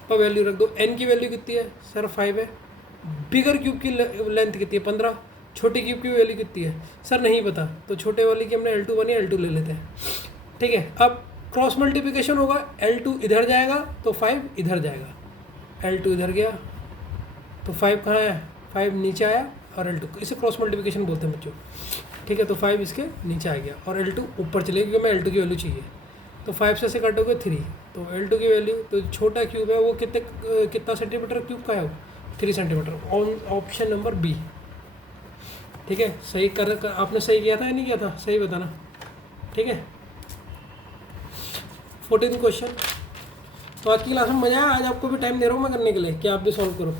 पर वैल्यू रख दो। एन की वैल्यू कितनी है सर, 5 है। बिगर क्यूब की लेंथ कितनी है, 15। छोटी क्यूब की वैल्यू कितनी है सर, नहीं पता, तो छोटे वाली की हमने L2 बनी, L2 ले लेते हैं। ठीक है, अब क्रॉस मल्टीप्लिकेशन होगा, L2 इधर जाएगा तो 5 इधर जाएगा, L2 इधर गया तो 5 कहाँ आया, 5 नीचे आया, और L2, इसे क्रॉस मल्टीप्लिकेशन बोलते हैं बच्चों। ठीक है, तो 5 इसके नीचे आ गया और L2 ऊपर चले गया, क्योंकि हमें L2 की वैल्यू चाहिए। तो 5 से काटोगे 3, तो L2 की वैल्यू, तो छोटा क्यूब है वो कितना सेंटीमीटर क्यूब का है, वो 3 सेंटीमीटर। Option number B. ठीक है, सही कर आपने सही किया था या नहीं किया था, सही बताना। ठीक है, 14 क्वेश्चन। तो आज की क्लास में मज़ा आया, आज आपको भी टाइम दे रहा हूँ मैं करने के लिए कि आप भी सॉल्व करो।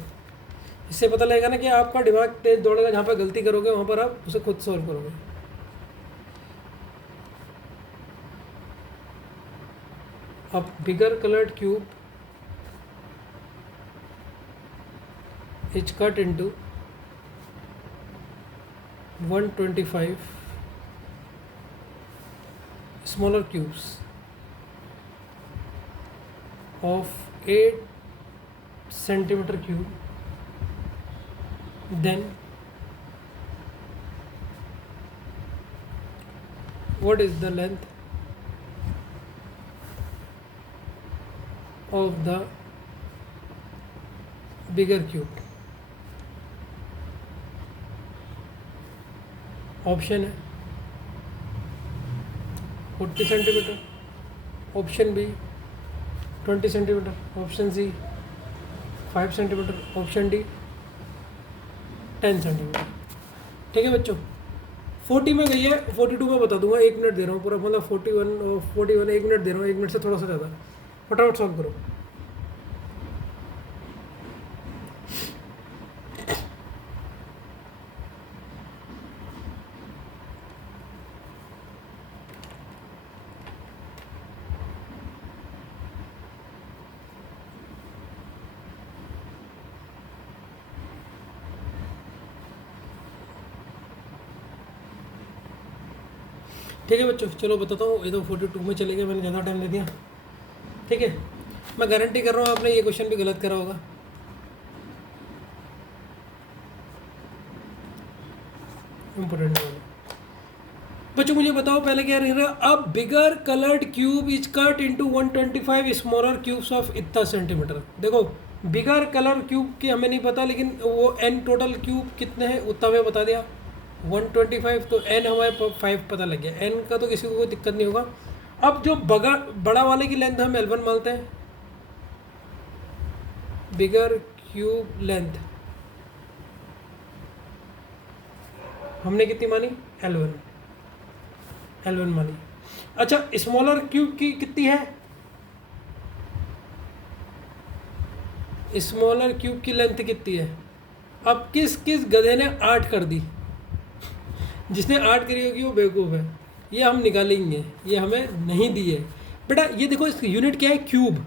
इससे पता लगेगा ना कि आपका दिमाग तेज दौड़ेगा, जहाँ पर गलती करोगे वहाँ पर आप उसे खुद सॉल्व करोगे। अब bigger coloured cube is cut into 125 smaller cubes of 8 centimetre cube, then what is the length of the bigger cube? Option है 40 centimetre, option B 20 centimetre, option C 5 centimetre, option D 10 centimetre. ठीक है बच्चों, 40 में गई है, 42 में बता दूंगा, 1 मिनट दे रहा हूँ पूरा, मतलब 41 और 41 1 मिनट दे रहा हूँ, 1 मिनट से थोड़ा सा ज़्यादा, फटाफट सॉल्व करो। ठीक है बच्चों, चलो बताता हूँ। ये तो 42 में चले गए, मैंने ज़्यादा टाइम दे दिया। ठीक है, मैं गारंटी कर रहा हूँ आपने ये क्वेश्चन भी गलत करा होगा। इम्पोर्टेंट बच्चों, मुझे बताओ पहले क्या रह रहा है। अब bigger coloured cube is cut into 125 smaller cubes of इतना सेंटीमीटर। देखो, बिगर कलर क्यूब की हमें नहीं पता, लेकिन वो एन टोटल क्यूब कितने हैं उतना हमें बता दिया 125, तो एन हमारे 5 पता लग गया। एन का तो किसी को कोई दिक्कत नहीं होगा। अब जो बड़ा वाले की लेंथ हम L1 मानते हैं, बिगर क्यूब लेंथ हमने कितनी मानी, L1 मानी। अच्छा, स्मॉलर क्यूब की कितनी है, स्मॉलर क्यूब की लेंथ कितनी है। अब किस किस गधे ने 8 कर दी, जिसने 8 करी होगी वो बेवकूफ़ है। ये हम निकालेंगे, ये हमें नहीं दी है बेटा। ये देखो, इसकी यूनिट क्या है, क्यूब।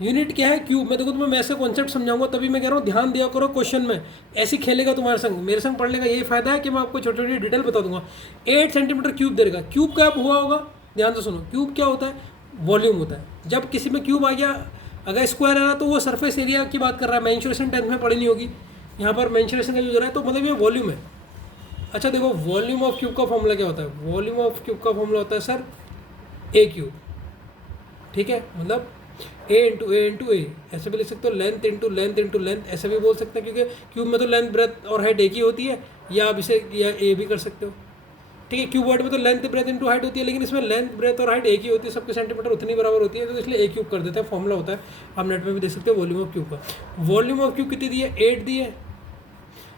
यूनिट क्या है, क्यूब। मैं देखो तुम्हें मैं ऐसे कॉन्सेप्ट समझाऊंगा, तभी मैं कह रहा हूँ ध्यान दिया करो क्वेश्चन में। ऐसे खेलेगा तुम्हारे संग, मेरे संग पढ़ने का यही फायदा है कि मैं आपको छोटी छोटी डिटेल बता दूंगा। 8 सेंटीमीटर क्यूब देगा। क्यूब कब हुआ होगा, ध्यान से सुनो। क्यूब क्या होता है, वॉल्यूम होता है। जब किसी में क्यूब आ गया, अगर स्क्वायर आ रहा तो वो सरफेस एरिया की बात कर रहा है। मेंसुरेशन 10th में पढ़ी नहीं होगी, यहाँ पर मेंसुरेशन का यूज हो रहा है, तो मतलब ये वॉल्यूम है। अच्छा देखो, वॉल्यूम ऑफ क्यूब का फॉर्मूला क्या होता है। वॉल्यूम ऑफ क्यूब का फॉर्मूला होता है सर ए क्यूब। ठीक है, मतलब ए इंटू ए, ऐसे भी लिख सकते हो। लेंथ इंटू लेंथ ऐसे भी बोल सकते हैं, क्योंकि क्यूब में तो लेंथ ब्रेथ और हाइट एक ही होती है, या आप इसे या ए भी कर सकते हो। ठीक है, क्यूबॉइड में तो लेंथ ब्रेथ इंटू हाइट होती है, लेकिन इसमें लेंथ ब्रेथ और हाइट एक ही होती है, सबके सेंटीमीटर उतनी बराबर होती है, तो इसलिए ए क्यूब कर देते हैं। फॉर्मूला होता है, आप नेट में भी देख सकते हो वॉल्यूम ऑफ क्यूब का। वॉल्यूम ऑफ क्यूब कितनी दी है, 8 दी है।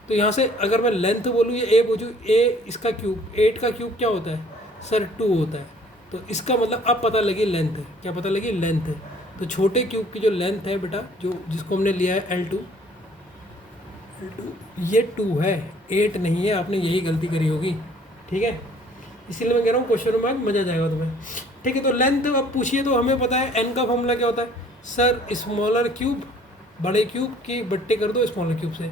तो यहाँ से अगर मैं लेंथ बोलूँ या ए बोलूँ, ए इसका क्यूब, 8 का क्यूब क्या होता है सर, 2 होता है। तो इसका मतलब अब पता लगी लेंथ, क्या पता लगी, लेंथ। तो छोटे क्यूब की जो लेंथ है बेटा, जो जिसको हमने लिया है L2, ये 2 है, 8 नहीं है। आपने यही गलती करी होगी। ठीक है, इसीलिए मैं कह रहा हूँ क्वेश्चन में आज मज़ा जाएगा तुम्हें। ठीक है, तो लेंथ अब पूछिए तो हमें पता है एन का फॉर्मूला क्या होता है सर, स्मॉलर क्यूब बड़े क्यूब की बट्टे कर दो स्मॉलर क्यूब से।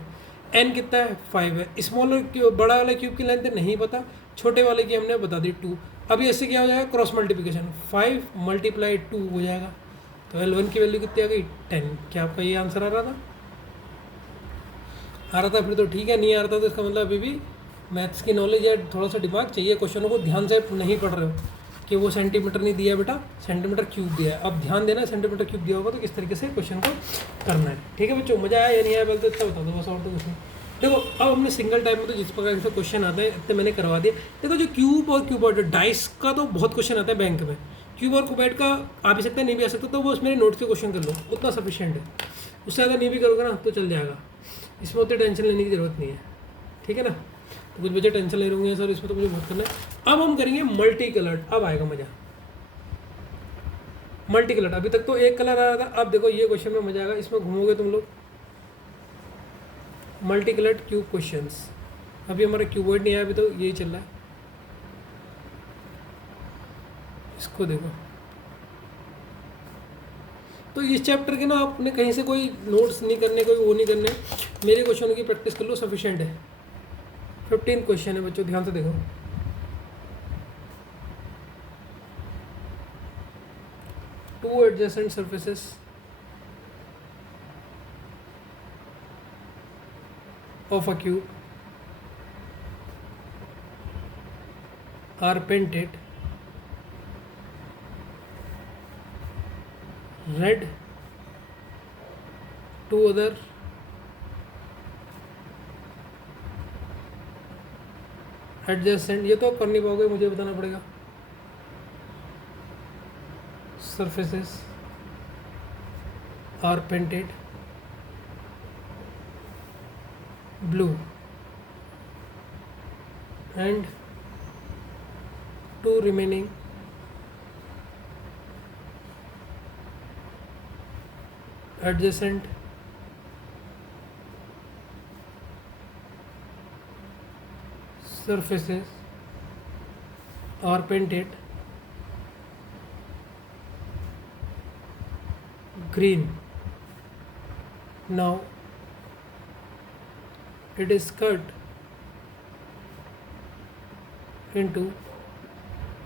एन कितना है, 5 है। स्मॉलर क्यूब बड़ा वाले क्यूब की लेंथ नहीं पता, छोटे वाले की हमने बता दी 2। अभी ऐसे क्या हो जाएगा, क्रॉस मल्टीप्लिकेशन, 5 × 2 हो जाएगा। तो L1 की वैल्यू कितनी आ गई, 10। क्या आपका ये आंसर आ रहा था, आ रहा था फिर तो ठीक है, नहीं आ रहा था तो इसका मतलब अभी भी मैथ्स की नॉलेज या थोड़ा सा दिमाग चाहिए। क्वेश्चनों को ध्यान से नहीं पढ़ रहे हो कि वो सेंटीमीटर नहीं दिया बेटा, सेंटीमीटर क्यूब दिया है। अब ध्यान देना, सेंटीमीटर क्यूब दिया होगा तो किस तरीके से क्वेश्चन को करना है। ठीक है बच्चों, मज़ा आया या नहीं आया, पहले तो इतना बता दो बस, और तो कुछ नहीं। देखो, अब हमने सिंगल टाइम में तो जिस प्रकार से क्वेश्चन आते हैं इतने मैंने करवा दिए। देखो, जो क्यूब और क्यूबॉइड, डाइस का तो बहुत क्वेश्चन आता है बैंक में। क्यूब और क्यूबॉइड का आ भी सकता है, नहीं भी आ सकता, तो वो मेरे नोट्स के क्वेश्चन कर लो, उतना सफिशिएंट है। उससे ज़्यादा नहीं भी करोगे ना तो चल जाएगा, इसमें उतनी टेंशन लेने की ज़रूरत नहीं है। ठीक है ना, तो कुछ बच्चे टेंशन ले रहे होंगे सर इसमें तो मुझे बहुत करना है। अब हम करेंगे मल्टी कलर्ड, अब आएगा मज़ा। मल्टी कलर्ड, अभी तक तो एक कलर आ रहा था, अब देखो ये क्वेश्चन में मज़ा आएगा, इसमें घूमोगे तुम लोग। मल्टी कलर्ड क्यूब क्वेश्चंस, अभी हमारा क्यूबॉइड नहीं आया, अभी तो यही चल रहा है। इसको देखो, तो इस चैप्टर के ना आपने कहीं से कोई नोट्स नहीं करने, कोई वो नहीं करने, मेरे क्वेश्चनों की प्रैक्टिस कर लो, सफिशिएंट है। 15 क्वेश्चन है बच्चों, ध्यान से देखो। Two adjacent surfaces of a cube are painted red, two other adjacent, ये तो कर नहीं पाओगे, मुझे बताना पड़ेगा, surfaces are painted blue and two remaining adjacent surfaces are painted green. Now it is cut into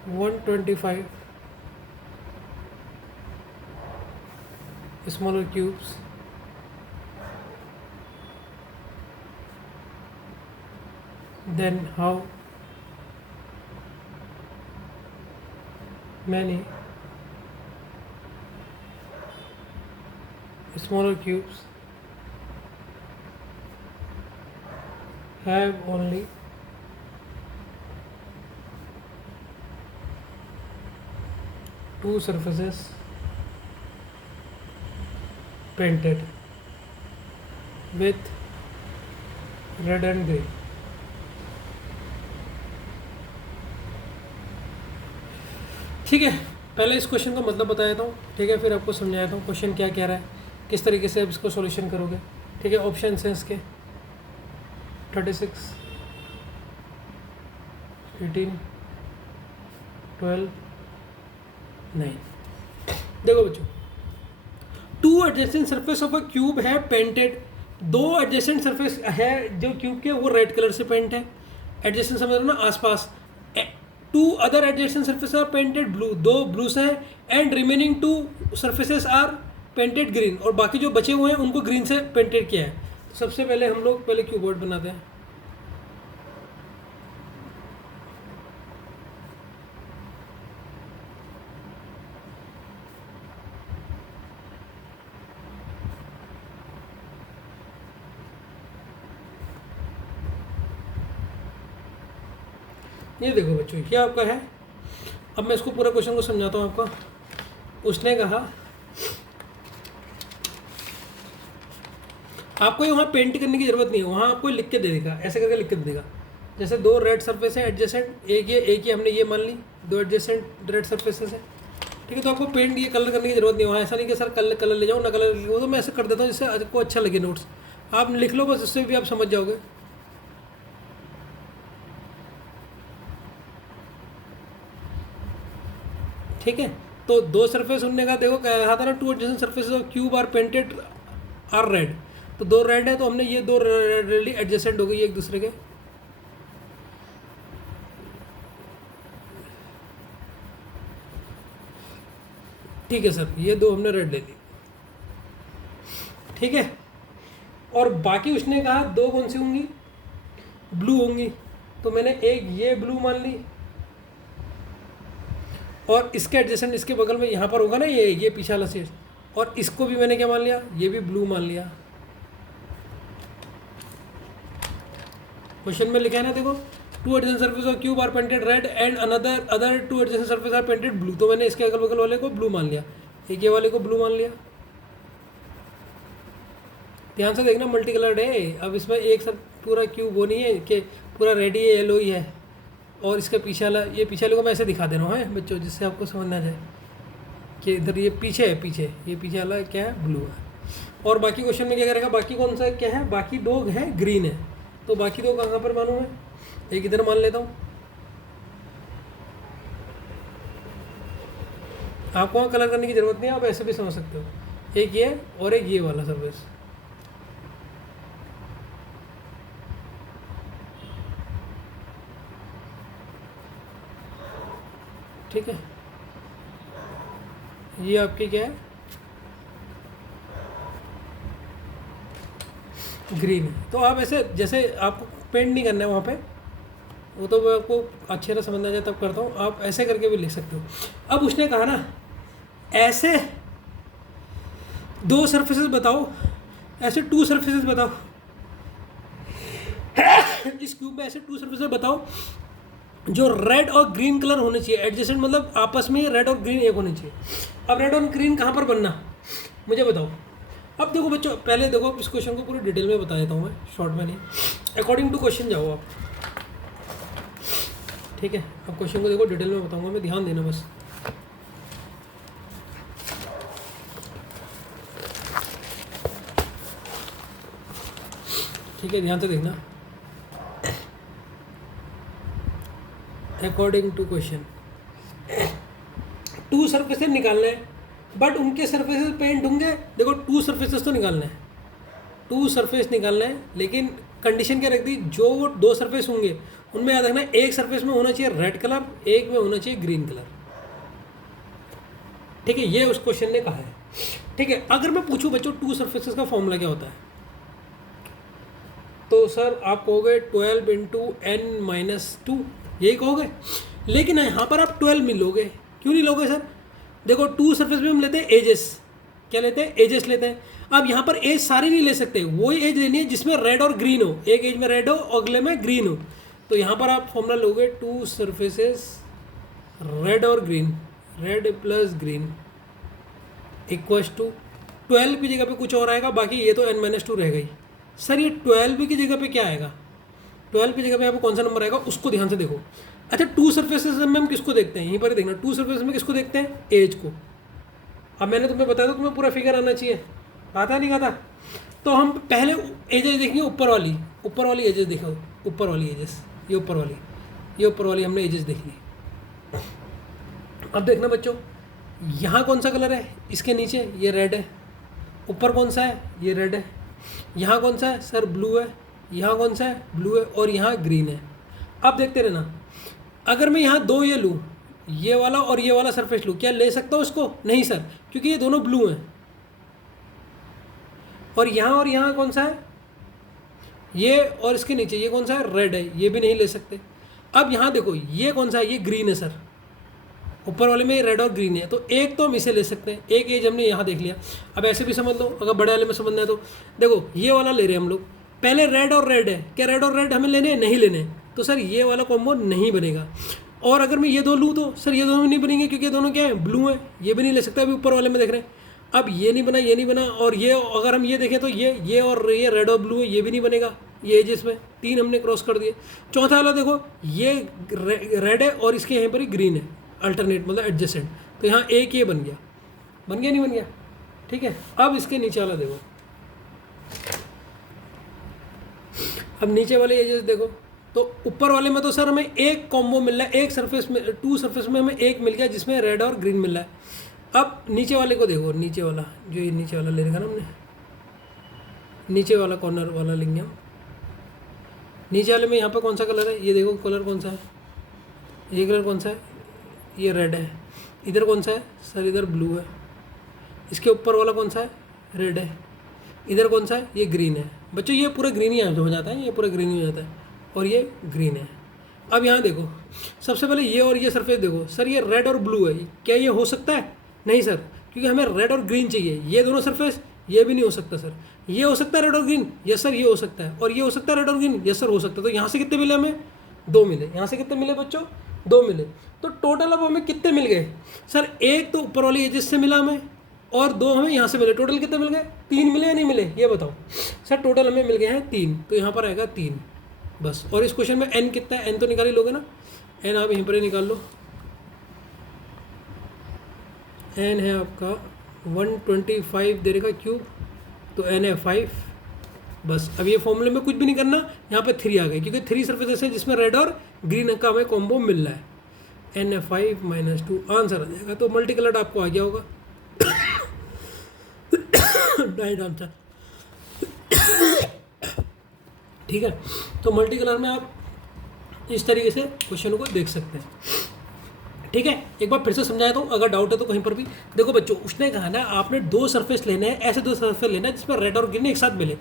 125 smaller cubes. Then how many smaller cubes have only two surfaces painted with red and grey. ठीक है, पहले इस question का मतलब बता देता हूँ, ठीक है, फिर आपको समझा देता हूँ क्वेश्चन क्या कह रहा है, किस तरीके से आप इसको सॉल्यूशन करोगे, ठीक है। ऑप्शन है इसके 36, 18, 12, 9। देखो बच्चों, two adjacent surface of a cube है पेंटेड, दो एडजेसेंट सरफेस है जो क्यूब के वो रेड कलर से पेंट है, एडजेसेंट समझ रहे हो ना, आसपास। Two other adjacent surface are painted blue, दो ब्लू से है, and remaining two surfaces are painted green, और बाकी जो बचे हुए हैं उनको ग्रीन से पेंटेड किया है। तो सबसे पहले हम लोग पहले क्यूबॉइड बनाते हैं। ये देखो बच्चों, ये आपका है। अब मैं इसको पूरा क्वेश्चन को समझाता हूँ आपको। उसने कहा आपको वहाँ पेंट करने की ज़रूरत नहीं है, वहाँ आपको लिख के दे देगा, ऐसे करके लिख के दे देगा। जैसे दो रेड सरफेस है एडजेसेंट, एक ही हमने ये मान ली, दो एडजेसेंट रेड सरफेसेस है, ठीक है। तो आपको पेंट ये कलर करने की ज़रूरत नहीं है वहाँ, ऐसा नहीं कि सर कलर ले जाओ ना, कलर वो तो मैं ऐसे कर देता हूँ जिससे आपको अच्छा लगे। नोट्स आप लिख लो बस, उससे भी आप समझ जाओगे। ठीक है, तो दो सरफेस उनने कहा, देखो कहा था ना, two adjacent surfaces of cube are painted are red, तो दो रेड है तो हमने ये दो रेडली एडजेसेंट हो गई एक दूसरे के। ठीक है सर, ये दो हमने रेड ले ली, ठीक है। और बाकी उसने कहा दो कौन सी होंगी, ब्लू होंगी, तो मैंने एक ये ब्लू मान ली, और इसके एडजेसेंट इसके बगल में यहाँ पर होगा ना ये पीछे वाला शेष, और इसको भी मैंने क्या मान लिया, ये भी ब्लू मान लिया। क्वेश्चन में लिखा है ना, देखो, two adjacent surface of cube are painted red and other two adjacent surface are painted blue, तो मैंने इसके अगल बगल वाले को ब्लू मान लिया, एक ये वाले को ब्लू मान लिया। ध्यान से देखना, मल्टी कलर्ड है। अब इसमें एक सर पूरा क्यूब वो नहीं है कि पूरा रेड ही है, येलो ही है, और इसके पीछे वाला, ये पीछे वाले को मैं ऐसे दिखा दे रहा हूँ, है बच्चों, जिससे आपको समझना जाए कि इधर ये पीछे है, ये पीछे वाला क्या है, ब्लू है। और बाकी क्वेश्चन में क्या करेगा, बाकी कौन सा क्या है, बाकी दो है ग्रीन है, तो बाकी दो कहाँ पर मानूँ मैं, एक इधर मान लेता हूँ। आपको वहाँ कलर करने की ज़रूरत नहीं है, आप ऐसे भी समझ सकते हो, एक ये और एक ये वाला सरफेस। ठीक है, ये आपकी क्या है, ग्रीन है। तो आप ऐसे, जैसे आपको पेंट नहीं करना है वहाँ पे, वो तो मैं आपको अच्छे से समझना जाए तब करता हूँ, आप ऐसे करके भी लिख सकते हो। अब उसने कहा ना ऐसे 2 सरफेसेस बताओ, ऐसे 2 सरफेसेस बताओ इस क्यूब में ऐसे 2 सरफेसेस बताओ जो रेड और ग्रीन कलर होने चाहिए, एडजेसेंट मतलब आपस में रेड और ग्रीन एक होने चाहिए। अब रेड और ग्रीन कहाँ पर बनना, मुझे बताओ। अब देखो बच्चों, पहले देखो इस क्वेश्चन को पूरी डिटेल में बता देता हूँ मैं, शॉर्ट में नहीं, अकॉर्डिंग टू क्वेश्चन जाओ आप, ठीक है। अब क्वेश्चन को देखो, डिटेल में बताऊंगा मैं, ध्यान देना बस। ठीक है, ध्यान से देखना। अकॉर्डिंग टू क्वेश्चन 2 सरफेसेस निकालने हैं, बट उनके सरफेसेस पेंट होंगे। देखो 2 सरफेसेस तो निकालना है, 2 सरफेस निकालना है, लेकिन कंडीशन क्या रख दी, जो वो 2 सरफेस होंगे उनमें याद रखना एक सरफेस में होना चाहिए रेड कलर, एक में होना चाहिए ग्रीन कलर। ठीक है, ये उस क्वेश्चन ने कहा है। ठीक है, अगर मैं पूछूं बच्चों 2 सरफेसेस का फॉर्मूला क्या होता है, तो सर आप कहोगे 12 इंटू n-2, यही कहोगे। लेकिन यहाँ पर आप 12 मिलोगे, क्यों नहीं लोगे सर? देखो 2 सरफेस में हम लेते हैं एजेस, क्या लेते हैं? एजेस लेते हैं। अब यहाँ पर एज सारी नहीं ले सकते, वही एज लेनी है जिसमें रेड और ग्रीन हो, एक एज में रेड हो अगले में ग्रीन हो। तो यहाँ पर आप फॉर्मूला लोगे 2 सरफेसेस रेड और green, red plus green equals to 12 की जगह पे कुछ और आएगा, बाकी ये तो n-2 रहेगा ही। सर ये 12 की जगह पे क्या आएगा? 12 की जगह पे यहाँ पे कौन सा नंबर आएगा उसको ध्यान से देखो। अच्छा 2 सरफेसेस में हम किसको देखते हैं, यहीं पर देखना, 2 सरफेसेस में किसको देखते हैं? एज को। अब मैंने तुम्हें बताया था तुम्हें पूरा फिगर आना चाहिए, आता नहीं आता? तो हम पहले एजेस देखेंगे, ऊपर वाली एजेस देखो, ऊपर वाली एजेस, ये ऊपर वाली हमने एजेस देख ली। अब देखना बच्चों, यहाँ कौन सा कलर है? इसके नीचे ये रेड है, ऊपर कौन सा है? ये रेड है। यहाँ कौन सा है? सर ब्लू है। यहाँ कौन सा है? ब्लू है। और यहाँ ग्रीन है। अब देखते रहना, अगर मैं यहाँ 2 ये लूँ, ये वाला और ये वाला सरफेस लूँ, क्या ले सकता हूँ इसको? नहीं सर, क्योंकि ये दोनों ब्लू हैं। और यहाँ कौन सा है? ये, और इसके नीचे ये कौन सा है? रेड है, ये भी नहीं ले सकते। अब यहाँ देखो, ये कौन सा है? ये ग्रीन है सर, ऊपर वाले में रेड और ग्रीन है, तो एक तो हम इसे ले सकते हैं, एक एज हमने यहाँ देख लिया। अब ऐसे भी समझ लो, अगर बड़े वाले में समझना है तो देखो ये वाला ले रहे हैं हम लोग, पहले रेड और रेड है, क्या रेड और रेड हमें लेने हैं? नहीं लेने, तो सर ये वाला कॉम्बो नहीं बनेगा। और अगर मैं ये 2 लूँ तो सर ये दोनों भी नहीं बनेंगे, क्योंकि ये दोनों क्या है? ब्लू है, ये भी नहीं ले सकता, अभी ऊपर वाले में देख रहे हैं। अब ये नहीं बना, ये नहीं बना, और ये अगर हम ये देखें तो ये और ये रेड और ब्लू है, ये भी नहीं बनेगा, ये जिसमें 3 हमने क्रॉस कर दिए। चौथा वाला देखो, ये रेड है और इसके यहाँ पर ही ग्रीन है, अल्टरनेट मतलब एडजेसेंट, तो यहाँ एक ये बन गया नहीं बन गया? ठीक है, अब इसके नीचे वाला देखो, अब नीचे वाले एजेस देखो, तो ऊपर वाले में तो सर हमें एक कॉम्बो मिल रहा है, एक सरफेस में 2 सरफेस में हमें एक मिल गया जिसमें रेड और ग्रीन मिल रहा है। अब नीचे वाले को देखो, नीचे वाला जो ये नीचे वाला ले रखा ना हमने, नीचे वाला कॉर्नर वाला लेंगे हम। नीचे वाले में यहाँ पर कौन सा कलर है? ये देखो कलर कौन सा है? ये कलर कौन सा है? ये रेड है। इधर कौन सा है? सर इधर ब्लू है। इसके ऊपर वाला कौन सा है? रेड है। इधर कौन सा है? ये ग्रीन है। बच्चों ये पूरा ग्रीन ही हो जाता है, ये पूरा ग्रीन ही हो जाता है, और ये ग्रीन है। अब यहाँ देखो, सबसे पहले ये और ये सरफेस देखो, सर ये रेड और ब्लू है, क्या ये हो सकता है? नहीं सर, क्योंकि हमें रेड और ग्रीन चाहिए। ये दोनों सरफेस, ये भी नहीं हो सकता सर। ये हो सकता है रेड और ग्रीन, यस सर ये हो सकता है। और ये हो सकता है रेड और ग्रीन, यस सर हो सकता है। तो यहाँ से कितने मिले हमें? 2 मिले। यहाँ से कितने मिले बच्चों? 2 मिले। तो टोटल अब हमें कितने मिल गए? सर एक तो ऊपर वाली एजेस से मिला हमें, और 2 हमें यहाँ से मिले। टोटल कितने मिल गए? 3 मिले या नहीं मिले? ये बताओ सर। टोटल हमें मिल गए हैं 3, तो यहाँ पर आएगा 3 बस। और इस क्वेश्चन में n कितना है? n तो निकाल ही लोगे ना, n आप यहीं पर ही निकाल लो। n है आपका 125 दे रहेगा क्यूब, तो n है 5 बस। अब ये फॉर्मूले में कुछ भी नहीं करना, यहाँ पे 3 आ गए, क्योंकि 3 सरफेसेस है जिसमें रेड और ग्रीन का हमें कॉम्बो मिल रहा है। n है 5 - 2 आंसर आ जाएगा। तो मल्टी कलर्ड आपको आ गया होगा राइट आंसर। ठीक है, तो मल्टी कलर में आप इस तरीके से क्वेश्चन को देख सकते हैं। ठीक है, एक बार फिर से समझाया तो अगर डाउट है तो कहीं पर भी देखो बच्चों, उसने कहा ना आपने 2 सरफेस लेने हैं, ऐसे 2 सरफेस लेना है जिसमें रेड और ग्रीन एक साथ मिले।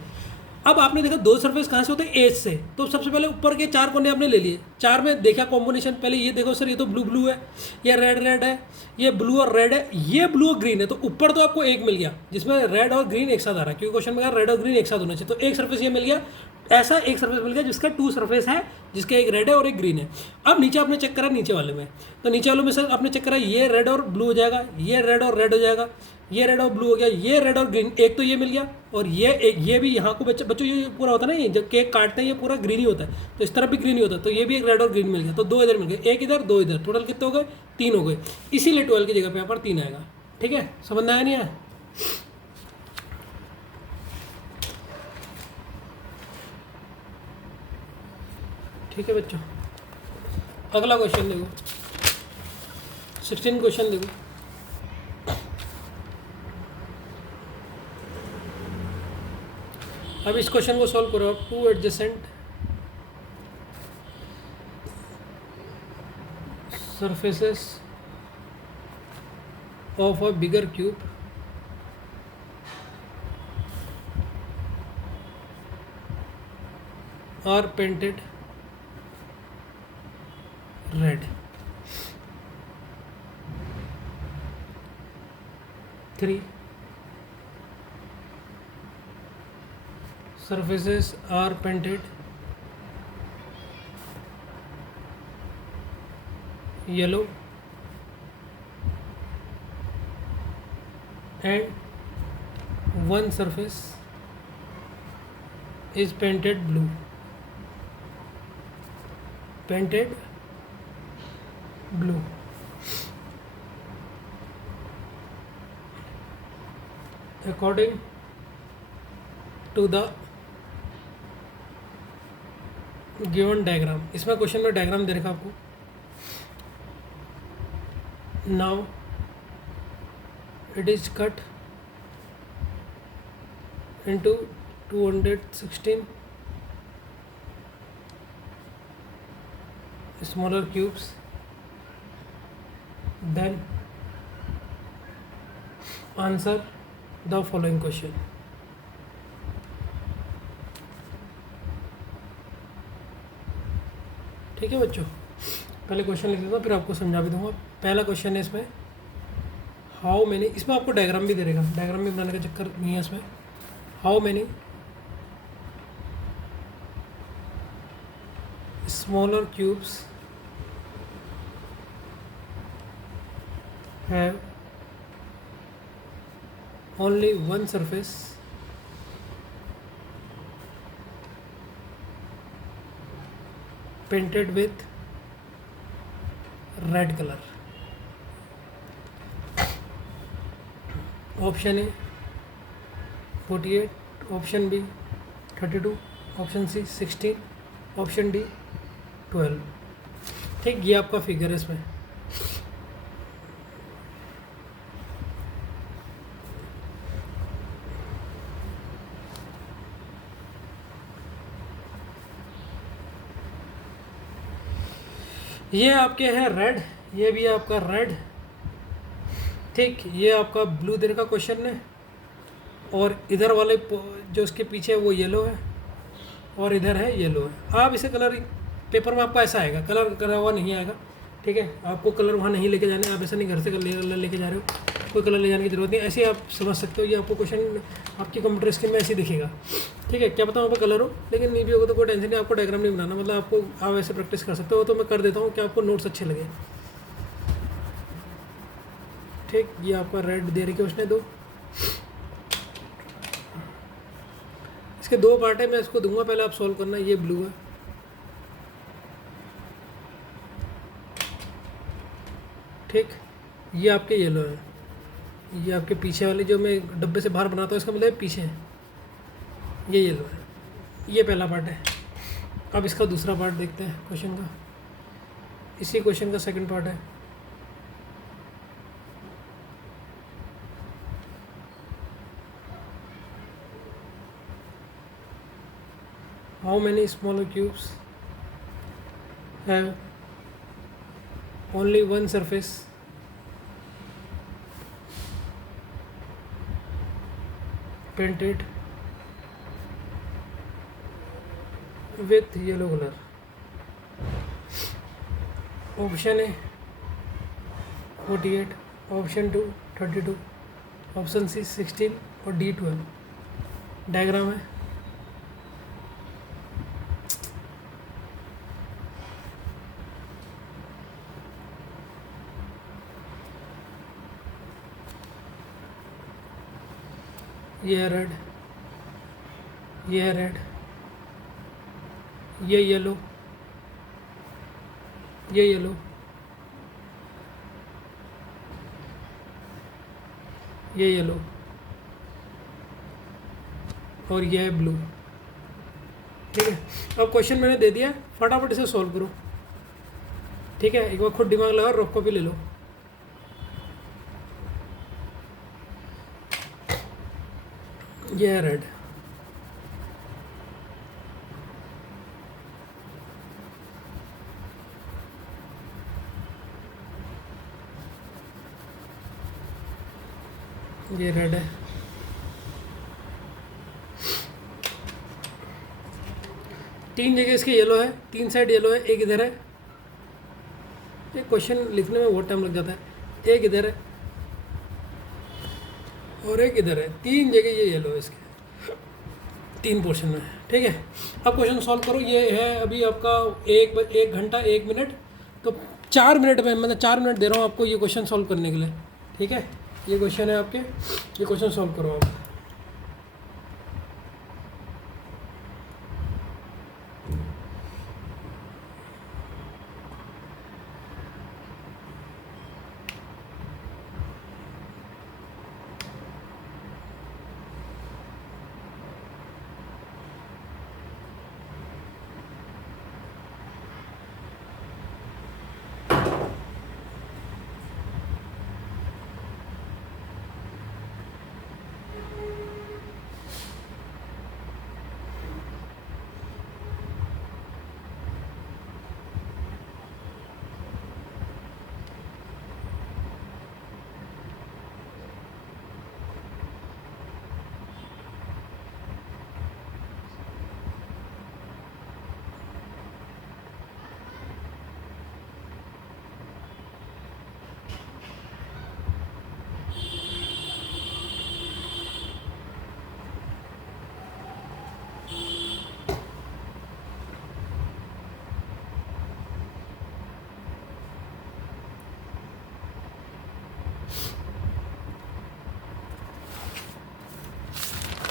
अब आपने देखा दो सरफेस कहाँ से होते हैं, एज से। तो सबसे पहले ऊपर के 4 कोने आपने ले लिए, 4 में देखा कॉम्बिनेशन। पहले ये देखो सर, ये तो ब्लू ब्लू है, ये रेड रेड है, ये ब्लू और रेड है, ये ब्लू और ग्रीन है। तो ऊपर तो आपको एक मिल गया जिसमें रेड और ग्रीन एक साथ आ रहा है, क्योंकि क्वेश्चन में रेड और ग्रीन एक साथ होना चाहिए। तो एक सरफेस ये मिल गया, ऐसा एक सरफेस मिल गया जिसका 2 सरफेस है, जिसके एक रेड है और एक ग्रीन है। अब नीचे आपने चेक करा नीचे वाले में, तो नीचे वाले में सर आपने चेक करा ये रेड और ब्लू हो जाएगा, ये रेड और रेड हो जाएगा, ये रेड और ब्लू हो गया, ये रेड और ग्रीन, एक तो ये मिल गया, और ये एक ये भी यहाँ को बच्चों ये पूरा होता है ना, ये जब केक काटते हैं ये पूरा ग्रीन ही होता है, तो इस तरफ भी ग्रीन ही होता है। तो ये भी एक रेड और ग्रीन मिल गया, तो 2 इधर मिल गए, एक इधर 2 इधर, टोटल कितने हो गए, 3 हो गए। इसीलिए 12 की जगह पे यहाँ पर 3 आएगा। ठीक है, समझ में आया नहीं आया? ठीक है बच्चों, अगला क्वेश्चन देखो, 16 क्वेश्चन देखो। अब इस क्वेश्चन को सॉल्व करो आप। 2 adjacent surfaces of a bigger cube are painted red. 3 surfaces are painted yellow and one surface is painted blue. Painted blue. According to the given diagram, इसमें क्वेश्चन में diagram दे रखा आपको। Now it is cut into 216 smaller cubes. Then answer the following question. ठीक है बच्चों, पहले question लिख देता हूँ, फिर आपको समझा भी दूंगा। पहला क्वेश्चन है इसमें, हाउ मैनी, इसमें आपको डायग्राम भी दे देगा, डायग्राम भी बनाने का चक्कर नहीं है इसमें। How many smaller cubes have only one surface painted with red color. Option A 48, option B 32, option C 16, option D 12। ठीक, ये आपका फिगर है इसमें। ये आपके हैं रेड, ये भी आपका रेड। ठीक, ये आपका ब्लू देर का क्वेश्चन है, और इधर वाले जो उसके पीछे है वो येलो है, और इधर है येलो है। आप इसे कलर पेपर में आपको ऐसा आएगा, कलर करा हुआ नहीं आएगा। ठीक है, आपको कलर वहाँ नहीं लेके जाने, आप ऐसा नहीं घर से कलर लेके जा रहे हो, कोई कलर ले जाने की जरूरत नहीं। ऐसे आप समझ सकते हो, ये आपको क्वेश्चन आपकी कंप्यूटर स्क्रीन में ऐसे दिखेगा। ठीक है, क्या पता वहाँ पर कलर हो, लेकिन नहीं भी होगा तो कोई टेंशन नहीं, आपको डायग्राम नहीं बनाना, मतलब आपको आप ऐसे प्रैक्टिस कर सकते हो। तो मैं कर देता हूँ कि आपको नोट्स अच्छे लगे। ठीक, ये आपका रेड दे रही है उसने दो, इसके 2 पार्ट है, मैं इसको दूंगा, पहले आप सॉल्व करना। ये ब्लू है, ठीक, ये आपके येलो है, ये आपके पीछे वाले जो मैं डब्बे से बाहर बनाता हूँ इसका मतलब पीछे है, ये येलो है। ये पहला पार्ट है। अब इसका दूसरा पार्ट देखते हैं क्वेश्चन का, इसी क्वेश्चन का सेकंड पार्ट है। How many smaller cubes have only one surface painted with yellow colour. Option A 48, option 2 32, option C 16 और डी 12। डायग्राम है। ये है रेड, ये है रेड, ये येलो, ये येलो, ये येलो और ये है ब्लू। ठीक है, अब क्वेश्चन मैंने दे दिया, फटाफट इसे सॉल्व करो। ठीक है, एक बार खुद दिमाग लगा, रफ कॉपी ले लो। ये है रेड, ये रेड है, तीन जगह इसके येलो है, तीन साइड येलो है, एक इधर है। ये क्वेश्चन लिखने में बहुत टाइम लग जाता है। एक इधर है और एक इधर है, तीन जगह ये येलो है इसके, तीन पोर्शन में। ठीक है, अब क्वेश्चन सॉल्व करो। ये है अभी आपका 1 घंटा 1 मिनट, तो 4 मिनट में, मतलब 4 मिनट दे रहा हूँ आपको ये क्वेश्चन सॉल्व करने के लिए। ठीक है, ये क्वेश्चन है आपके, ये क्वेश्चन सॉल्व करो आप।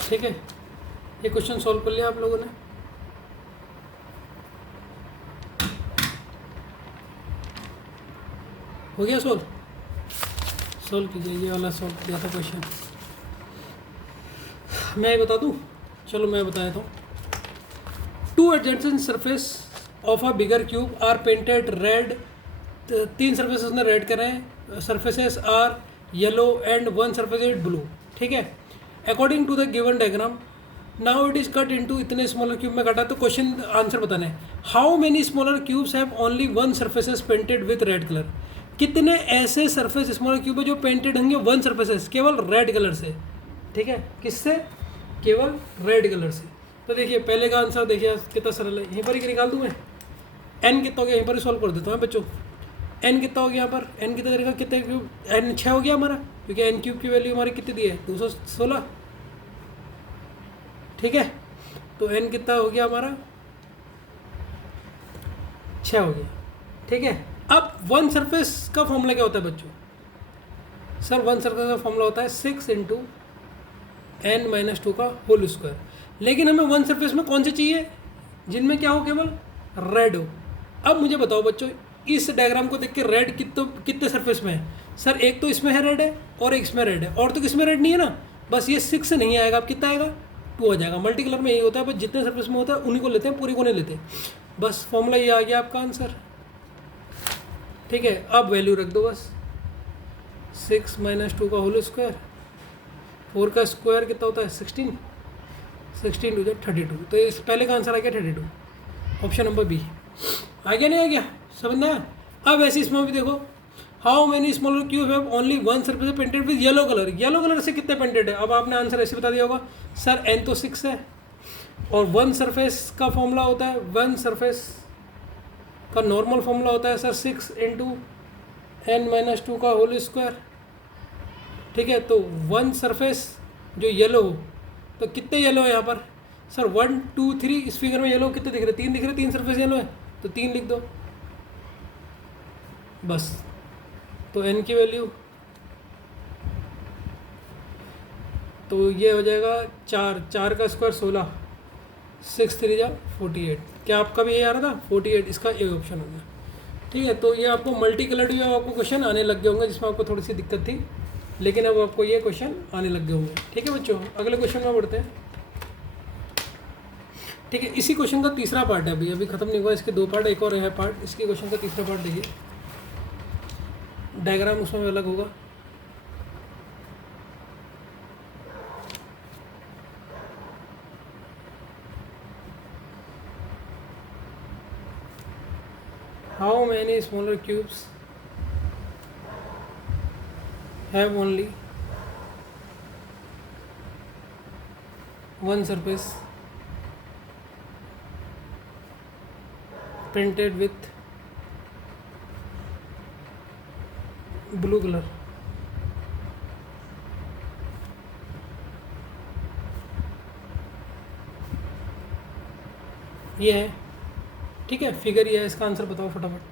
ठीक है, ये क्वेश्चन सॉल्व कर लिया आप लोगों ने। हो गया सॉल्व? सॉल्व कीजिए, ये वाला सॉल्व किया था क्वेश्चन। मैं बता दूं? चलो मैं बता देता हूँ। 2 adjacent surface of a bigger cube are painted red। 3 surfaces ने रेड करे हैं, surfaces are yellow and 1 surface is blue. ठीक है, according to the given diagram now it is cut into, इतने स्मॉलर क्यूब में कटा। तो क्वेश्चन आंसर बताना है, how many smaller cubes have only 1 surfaces painted with red colour. कितने ऐसे सरफेस स्मॉलर क्यूब है जो पेंटेड होंगे 1 सर्फेसेस केवल रेड कलर से। ठीक है, किससे? केवल रेड कलर से। तो देखिए पहले का आंसर देखिए कितना सरल है, यहीं पर ही निकाल दूँ मैं। एन कितना हो गया, यहीं पर ही सॉल्व कर देता हूँ बच्चों। एन कितना हो गया यहाँ पर, एन कितना तरीका, कितने क्यूब, एन 6 हो गया हमारा, क्योंकि एन क्यूब की वैल्यू हमारी कितनी दी है 216। ठीक है, तो एन कितना हो गया हमारा 6 हो गया। ठीक है, अब 1 सरफेस का फॉर्मूला क्या होता है बच्चों? सर 1 सरफेस का फॉर्मूला होता है 6 इंटू n-2 का होल स्क्वायर। लेकिन हमें 1 सरफेस में कौन से चाहिए? जिनमें क्या हो, केवल रेड हो। अब मुझे बताओ बच्चों, इस डायग्राम को देख के रेड कितने सरफेस में है? सर एक तो इसमें है रेड है और एक इसमें रेड है, और तो किसमें रेड नहीं है ना। बस ये 6 से नहीं आएगा, अब कितना आएगा 2 आ जाएगा। मल्टी कलर में यही होता है, बस जितने सरफेस में होता है उन्हीं को लेते हैं, पूरी को नहीं लेते। बस फॉर्मूला ये आ गया आपका आंसर। ठीक है, अब वैल्यू रख दो बस, 6 - 2 का होल स्क्वायर, 4 का स्क्वायर कितना होता है 16, 16 टू 32। तो इस पहले का आंसर आ गया 32, ऑप्शन नंबर बी। आ गया नहीं आ गया, समझना। अब ऐसे इसमें भी देखो, how many smaller cube have only 1 surface painted with yellow colour. Yellow colour से कितने पेंटेड है? अब आपने आंसर ऐसे बता दिया होगा, सर n तो 6 है और वन सरफेस का फॉर्मूला होता है, वन सरफेस का नॉर्मल फॉर्मूला होता है सर 6 × n - 2 का होल स्क्वायर। ठीक है, तो वन सरफेस जो येलो हो, तो कितने येलो है यहाँ पर सर 1 2 3, इस फिगर में येलो कितने दिख रहे, 3 दिख रहे, 3 सरफेस येलो है तो 3 लिख दो बस। तो n की वैल्यू तो ये हो जाएगा 4 का स्क्वायर 16, 6 3 जा 48। क्या आपका भी ये आ रहा था 48, इसका ए ऑप्शन हो गया। ठीक है, तो ये आपको मल्टी कलर्ड भी आपको क्वेश्चन आने लग गए होंगे जिसमें आपको थोड़ी सी दिक्कत थी, लेकिन अब आपको ये क्वेश्चन आने लग गए होंगे। ठीक है बच्चों, अगले क्वेश्चन में बढ़ते हैं। ठीक है, इसी क्वेश्चन का तीसरा पार्ट है, अभी खत्म नहीं हुआ, इसके 2 पार्ट, एक और है पार्ट, इसके क्वेश्चन का तीसरा पार्ट देखिए, डायग्राम उसमें अलग होगा। How many smaller cubes have only one surface painted with blue color? ये है, ठीक है, फिगर ये है, इसका आंसर बताओ फटाफट।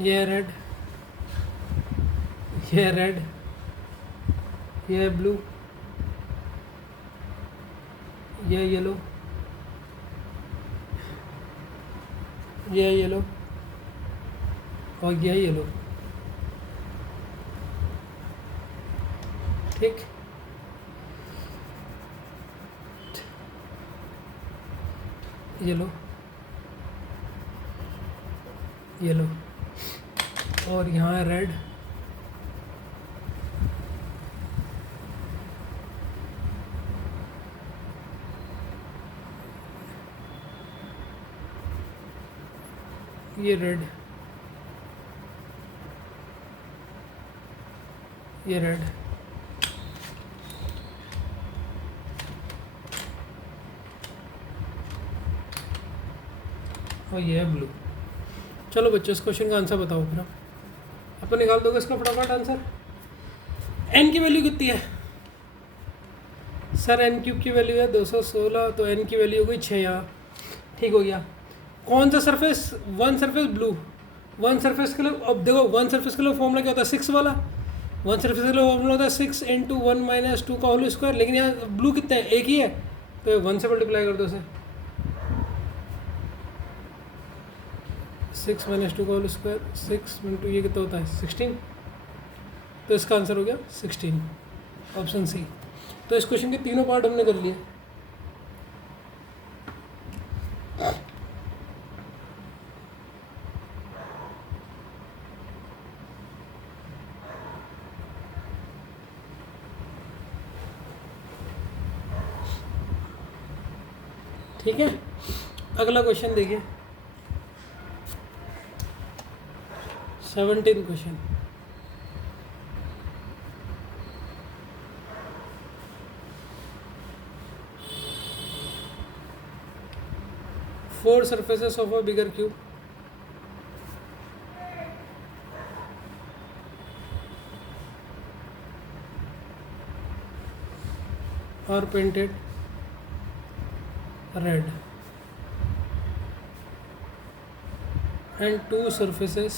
ये है रेड, ये है रेड, ये है ब्लू, ये है येलो, ये है येलो और ये है येलो। ठीक, येलो येलो और यहाँ है रेड, ये रेड, ये रेड, और ये है ब्लू। चलो बच्चों, इस क्वेश्चन का आंसर बताओ फिर। अपन निकाल दोगे इसका फटाफट आंसर। n की वैल्यू कितनी है सर? n³ की वैल्यू है 216, तो n की वैल्यू हो गई 6 यहाँ। ठीक हो गया। कौन सा surface? One surface blue. One surface के लिए अब देखो, वन सरफेस के लिए फॉर्मूला क्या होता है? 6 वाला। वन सरफेस के लिए फॉर्मूला होता है 6 × 1 - 2 का होल स्क्वायर। लेकिन यहाँ ब्लू कितना है? एक ही है, तो 1 से मल्टीप्लाई कर दो उसे। 6 - 2 का होल स्क्वायर, 6 × ये कितना होता है? 16। तो इसका आंसर हो गया 16, ऑप्शन सी। तो इस क्वेश्चन के तीनों पार्ट हमने कर लिए। ठीक है, अगला क्वेश्चन देखिए, 17 question. Four surfaces of a bigger cube are painted red and two surfaces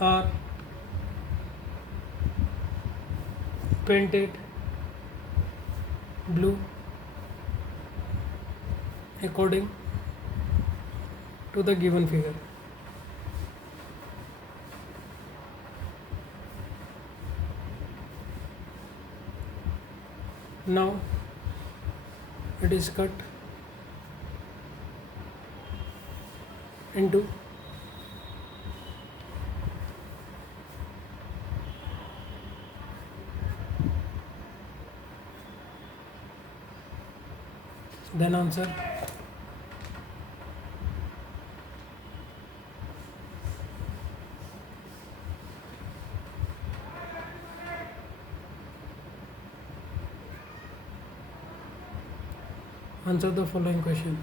are painted blue according to the given figure. Now it is cut into then answer. Answer the following question.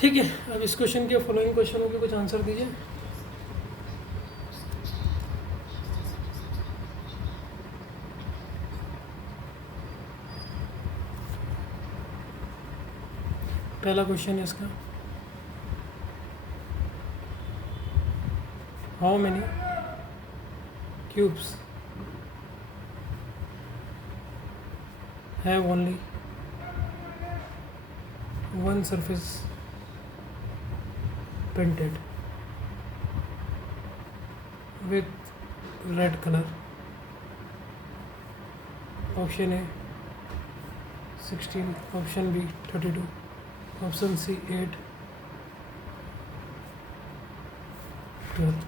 ठीक है, अब इस question के following क्वेश्चनों के कुछ answer दीजिए। पहला question है इसका, how many cubes have only one surface painted with red color? Option A 16, option B 32, option C 8, 12.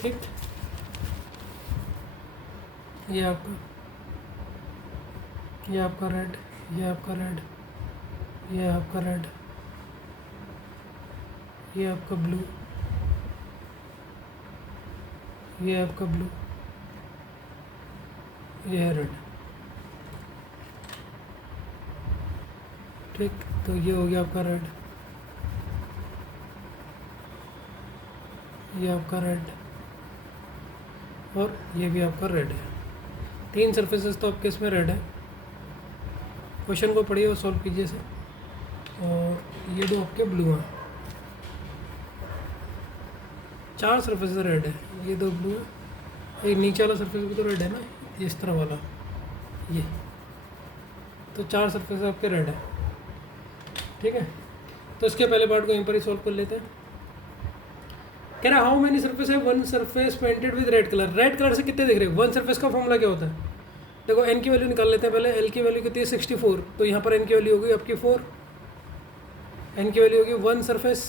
ठीक, ये आपका रेड, ये आपका रेड, ये आपका रेड, ये आपका ब्लू, ये आपका ब्लू, ये है रेड। ठीक, तो ये हो गया आपका रेड, ये आपका रेड और ये भी आपका रेड है। 3 सरफेसेस तो आपके इसमें रेड है। क्वेश्चन को पढ़िए और सॉल्व कीजिए इसे। और ये 2 आपके ब्लू हैं। 4 सरफेसेस रेड है, ये 2 ब्लू है। एक नीचे वाला सरफेस भी तो रेड है ना, इस तरह वाला, ये तो 4 सरफेस आपके रेड है। ठीक है, तो इसके पहले पार्ट को यहीं पर ही सॉल्व कर लेते हैं। कह रहा हाउ मेनी सरफेस है, one surface painted with red colour. Red colour से कितने दिख रहे हैं? वन सरफेस का फॉर्मूला क्या होता है? देखो एन की वैल्यू निकाल लेते हैं पहले। एल की वैल्यू कितनी है? 64। तो यहाँ पर एन की वैल्यू होगी आपकी 4, एन की वैल्यू होगी 1 सरफेस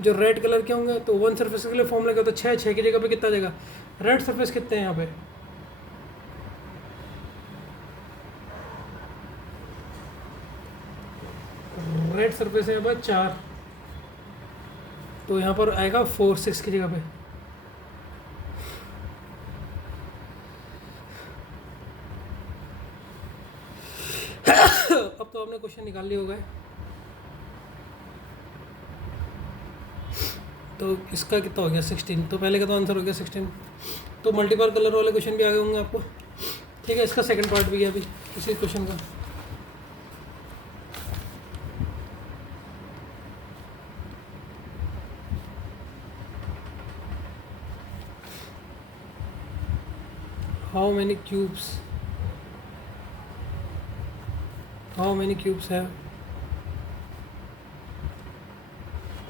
जो रेड कलर के होंगे। तो 1 सरफेस के लिए फॉर्मूला क्या होता है? 6 की जगह पे कितना जाएगा? रेड सरफेस कितने हैं यहाँ पे? रेड सरफेस है यहाँ पर 4, तो यहाँ पर आएगा 4 6 की जगह पे। अब तो आपने क्वेश्चन निकाल लिया होगा। तो इसका कितना हो गया? 16। तो पहले का तो आंसर हो गया 16। तो मल्टीपल कलर वाले क्वेश्चन भी आ गए होंगे आपको। ठीक है, इसका सेकंड पार्ट भी है अभी इसी क्वेश्चन का। How many cubes have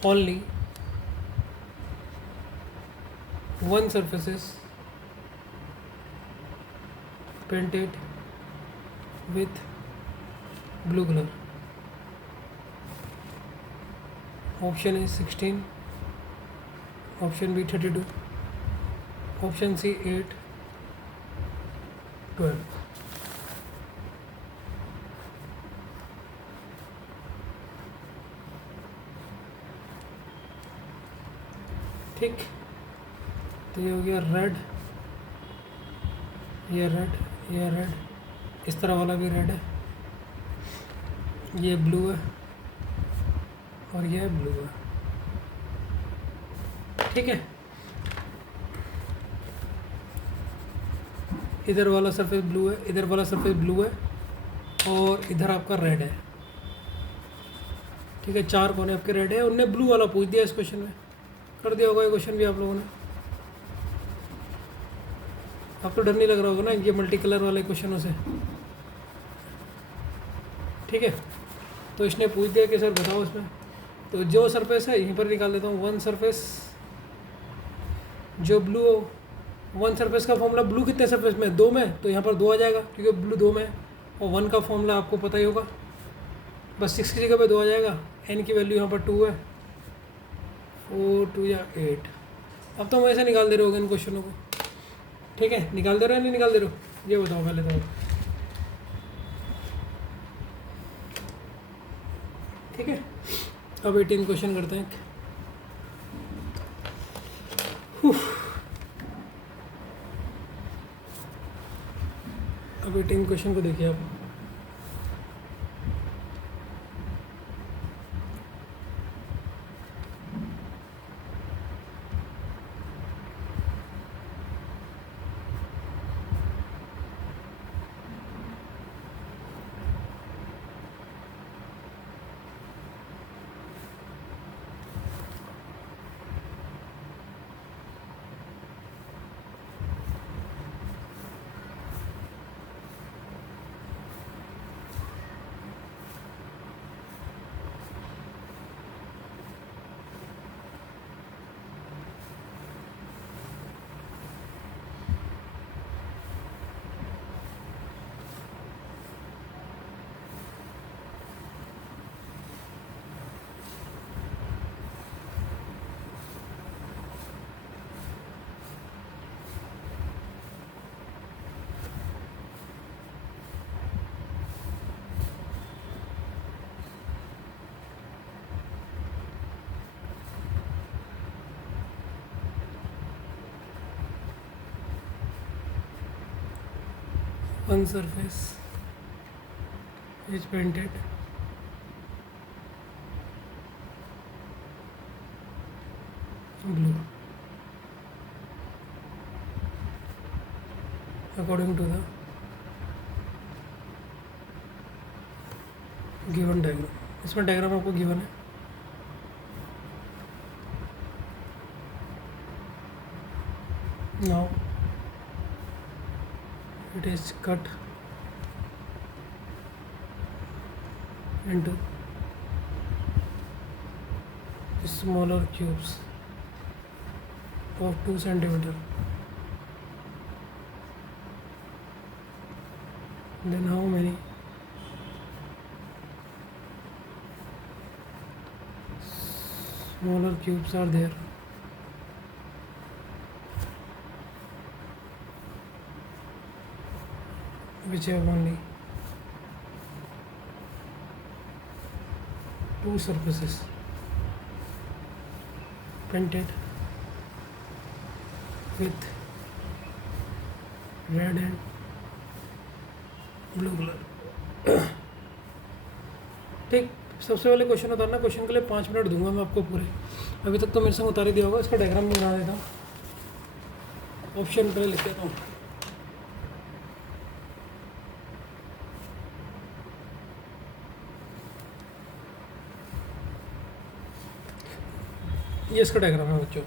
only one surfaces painted with blue color? Option A 16, option B 32, option C 8, 12. ठीक, तो ये हो गया रेड, ये रेड, ये रेड, इस तरह वाला भी रेड है, ये ब्लू है और ये ब्लू है। ठीक है, इधर वाला सरफेस ब्लू है, इधर वाला सरफेस ब्लू है और इधर आपका रेड है। ठीक है, 4 कोने आपके रेड है। उनने ब्लू वाला पूछ दिया इस क्वेश्चन में, कर दिया होगा ये क्वेश्चन भी आप लोगों ने। आपको डर नहीं लग रहा होगा ना ये मल्टी कलर वाले क्वेश्चनों से। ठीक है, तो इसने पूछ दिया कि सर बताओ इसमें, तो जो सरफेस है यहीं पर निकाल देता हूँ। 1 सरफेस जो ब्लू हो वन सरफेस का फॉर्मूला ब्लू कितने सरफेस में है, 2 में, तो यहाँ पर 2 आ जाएगा क्योंकि ब्लू 2 में है। और 1 का फॉर्मूला आपको पता ही होगा, बस 6 की जगह पे 2 आ जाएगा। n की वैल्यू यहाँ पर 2 है, 4 2 या 8। अब तो हम ऐसे निकाल दे रहे होगे इन क्वेश्चनों को, ठीक है? निकाल दे रहे हो नहीं निकाल दे रहे हो, ये बताओ पहले तो, ठीक है? अब 18 क्वेश्चन करते हैं। अब 18 क्वेश्चन को देखिए आप। One surface is painted blue according to the given diagram. इसमें डायग्राम आपको गिवन है। Now it is cut into smaller cubes of 2 centimeter. Then how many smaller cubes are there? Which have only 2 surfaces painted with red and blue color. ठीक, सबसे पहले question उतारना। Question के लिए 5 minute दूंगा मैं आपको पूरे। अभी तक तो मेरे से उतार ही दिया होगा। इसका डायग्राम भी बना देता हूँ। ऑप्शन पहले लिख देता हूँ। ये इसका डायग्राम है बच्चों।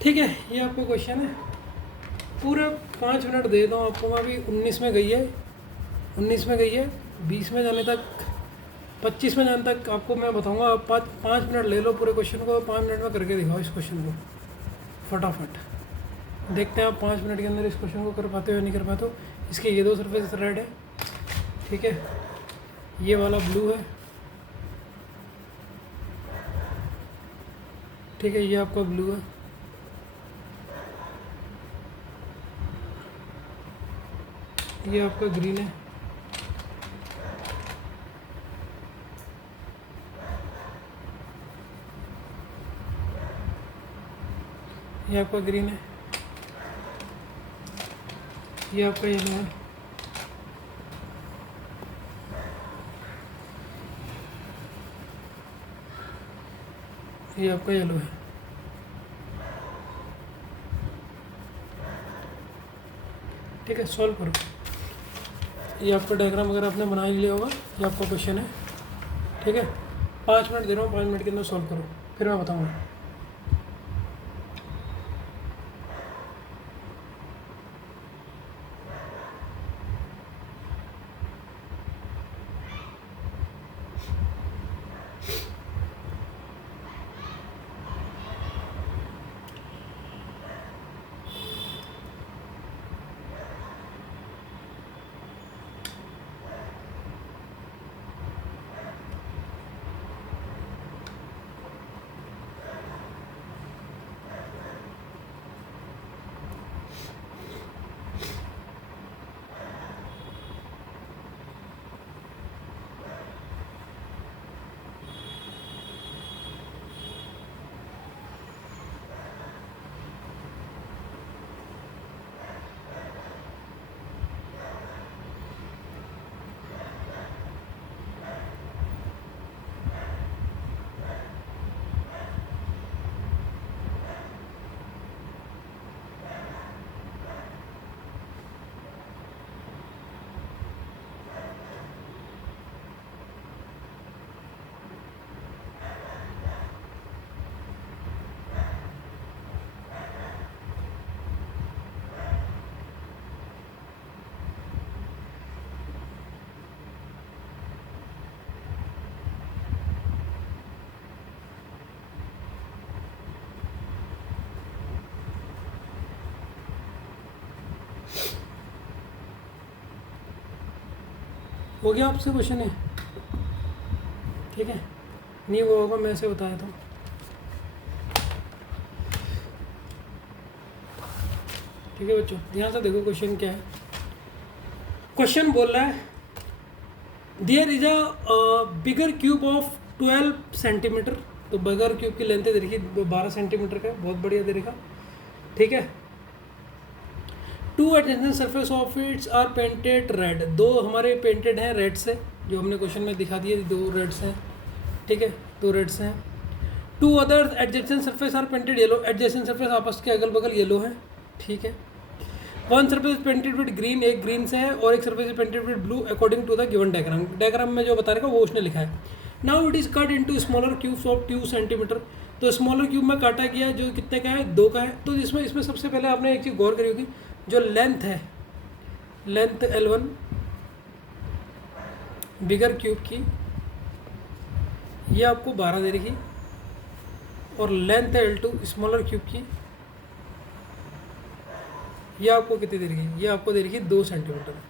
ठीक है, ये आपको क्वेश्चन है। पूरे 5 मिनट दे दूँ आपको मैं। अभी 19 में गई है, 19 में गई है, 20 में जाने तक, 25 में जाने तक आपको मैं बताऊंगा। आप 5 मिनट ले लो पूरे क्वेश्चन को, 5 मिनट में करके दिखाओ इस क्वेश्चन को फटाफट। देखते हैं आप 5 मिनट के अंदर इस क्वेश्चन को कर पाते हो या नहीं कर पाते हो। इसके ये 2 सरफेस रेड है, ठीक है, ये वाला ब्लू है, ठीक है, ये आपका ब्लू है, ये आपका ग्रीन है, ये आपका ग्रीन है, ये आपका येलो है, ये आपका येलो है। ठीक है, सॉल्व करो। ये आपका डायग्राम अगर आपने बना ही लिया होगा, ये आपका क्वेश्चन है, ठीक है। 5 मिनट दे रहा हूँ, 5 मिनट के अंदर सॉल्व करो, फिर मैं बताऊँगा। हो गया आपसे क्वेश्चन है, ठीक है। नहीं वो होगा, मैं ऐसे बताया था। ठीक है बच्चों, ध्यान से देखो क्वेश्चन क्या है। क्वेश्चन बोल रहा है there is a bigger cube of 12 centimetre. तो बिगर क्यूब की लेंथ है देखिए 12 सेंटीमीटर का, बहुत बढ़िया दे रखा, ठीक है। 2 adjacent surface of its are painted red. 2 हमारे पेंटेड हैं रेड से, जो हमने क्वेश्चन में दिखा दिए, 2 रेड्स हैं, ठीक है, 2 रेड्स हैं। 2 other adjacent surface are painted yellow. Adjacent surface आपस के अगल बगल येलो हैं, ठीक है। 1 सरफेस पेंटेड विद ग्रीन, एक ग्रीन से है, और एक surface painted with blue according to the given diagram. Diagram में जो बता रहेगा वो उसने लिखा है। Now it is cut into smaller cubes of 2 centimetre. तो स्मॉलर क्यूब में काटा गया जो कितने का है, 2 का है। तो इसमें सबसे पहले आपने एक चीज़ गौर करी होगी, जो लेंथ है, लेंथ L1 बिगर क्यूब की, ये आपको 12 दे रही, और लेंथ है L2 स्मॉलर क्यूब की, ये आपको कितनी दे रही, ये आपको दे रही 2 सेंटीमीटर।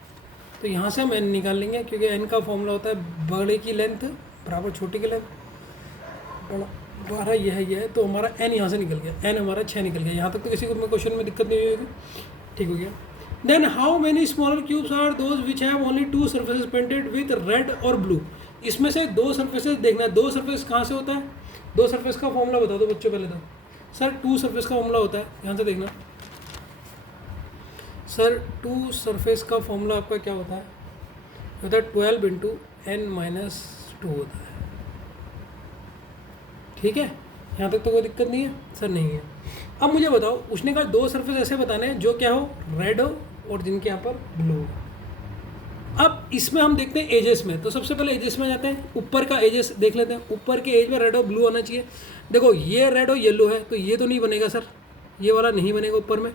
तो यहाँ से हम n निकाल लेंगे, क्योंकि n का फॉर्मूला होता है बड़े की लेंथ बराबर छोटे की लेंथ, बड़ा 12 यह है, तो हमारा n यहाँ से निकल गया, n हमारा 6 निकल गया। यहाँ तक तो किसी को क्वेश्चन में दिक्कत नहीं होगी, ठीक हो गया। Then how many smaller cubes are those which have only 2 surfaces painted with red और ब्लू। इसमें से 2 सर्फेसेस देखना है। 2 सर्फेस कहाँ से होता है, 2 सर्फेस का फॉर्मूला बता दो बच्चों पहले तो। सर 2 सर्फेस का फॉर्मूला होता है, ध्यान से देखना सर, 2 सरफेस का फॉर्मूला आपका क्या होता है 12 इंटू n-2 होता है, ठीक है। यहाँ तक तो कोई दिक्कत नहीं है सर, नहीं है। अब मुझे बताओ, उसने कहा 2 सरफेस ऐसे बताने हैं जो क्या हो, रेड हो और जिनके यहाँ पर ब्लू हो। अब इसमें हम देखते हैं एजेस में, तो सबसे पहले एजेस में जाते हैं, ऊपर का एजेस देख लेते हैं। ऊपर के एज में रेड और ब्लू होना चाहिए। देखो ये रेड और येलो है, तो ये तो नहीं बनेगा सर, ये वाला नहीं बनेगा ऊपर में।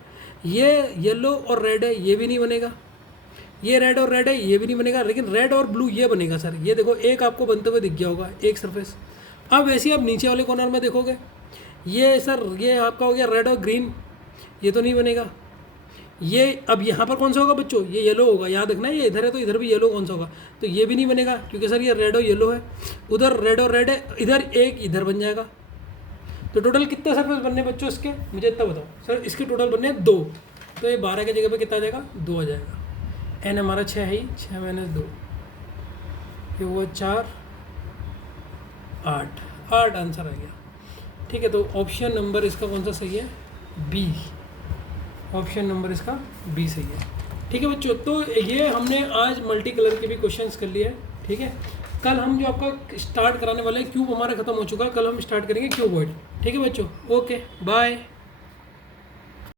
ये येलो और रेड है, ये भी नहीं बनेगा। ये रेड और रेड है, ये भी नहीं बनेगा। लेकिन रेड और ब्लू ये बनेगा सर। ये देखो एक आपको बनते हुए दिख गया होगा, एक सरफेस। अब वैसे ही आप नीचे वाले कॉर्नर में देखोगे, ये सर ये आपका हो गया रेड और ग्रीन, ये तो नहीं बनेगा। ये अब यहाँ पर कौन सा होगा बच्चों, ये येलो होगा, याद रखना है। ये इधर है तो इधर भी येलो कौन सा होगा, तो ये भी नहीं बनेगा, क्योंकि सर ये रेड और येलो है। उधर रेड और रेड है, इधर एक इधर बन जाएगा। तो टोटल कितने सरफेस बनने बच्चों इसके, मुझे इतना बताओ सर। इसके टोटल बनने 2, तो ये 12 की जगह पे कितना आ जाएगा, 2 आ जाएगा। n हमारा 6 है ही, 6 - 2 ये हुआ 4, 8 आंसर आ गया, ठीक है। तो ऑप्शन नंबर इसका कौन सा सही है, बी। ऑप्शन नंबर इसका बी सही है, ठीक है बच्चों। तो ये हमने आज मल्टी कलर के भी क्वेश्चंस कर लिए, ठीक है। कल हम जो आपका स्टार्ट कराने वाले हैं, क्यूब हमारा खत्म हो चुका है, कल हम स्टार्ट करेंगे क्यूबॉइड, ठीक है बच्चों। Okay bye.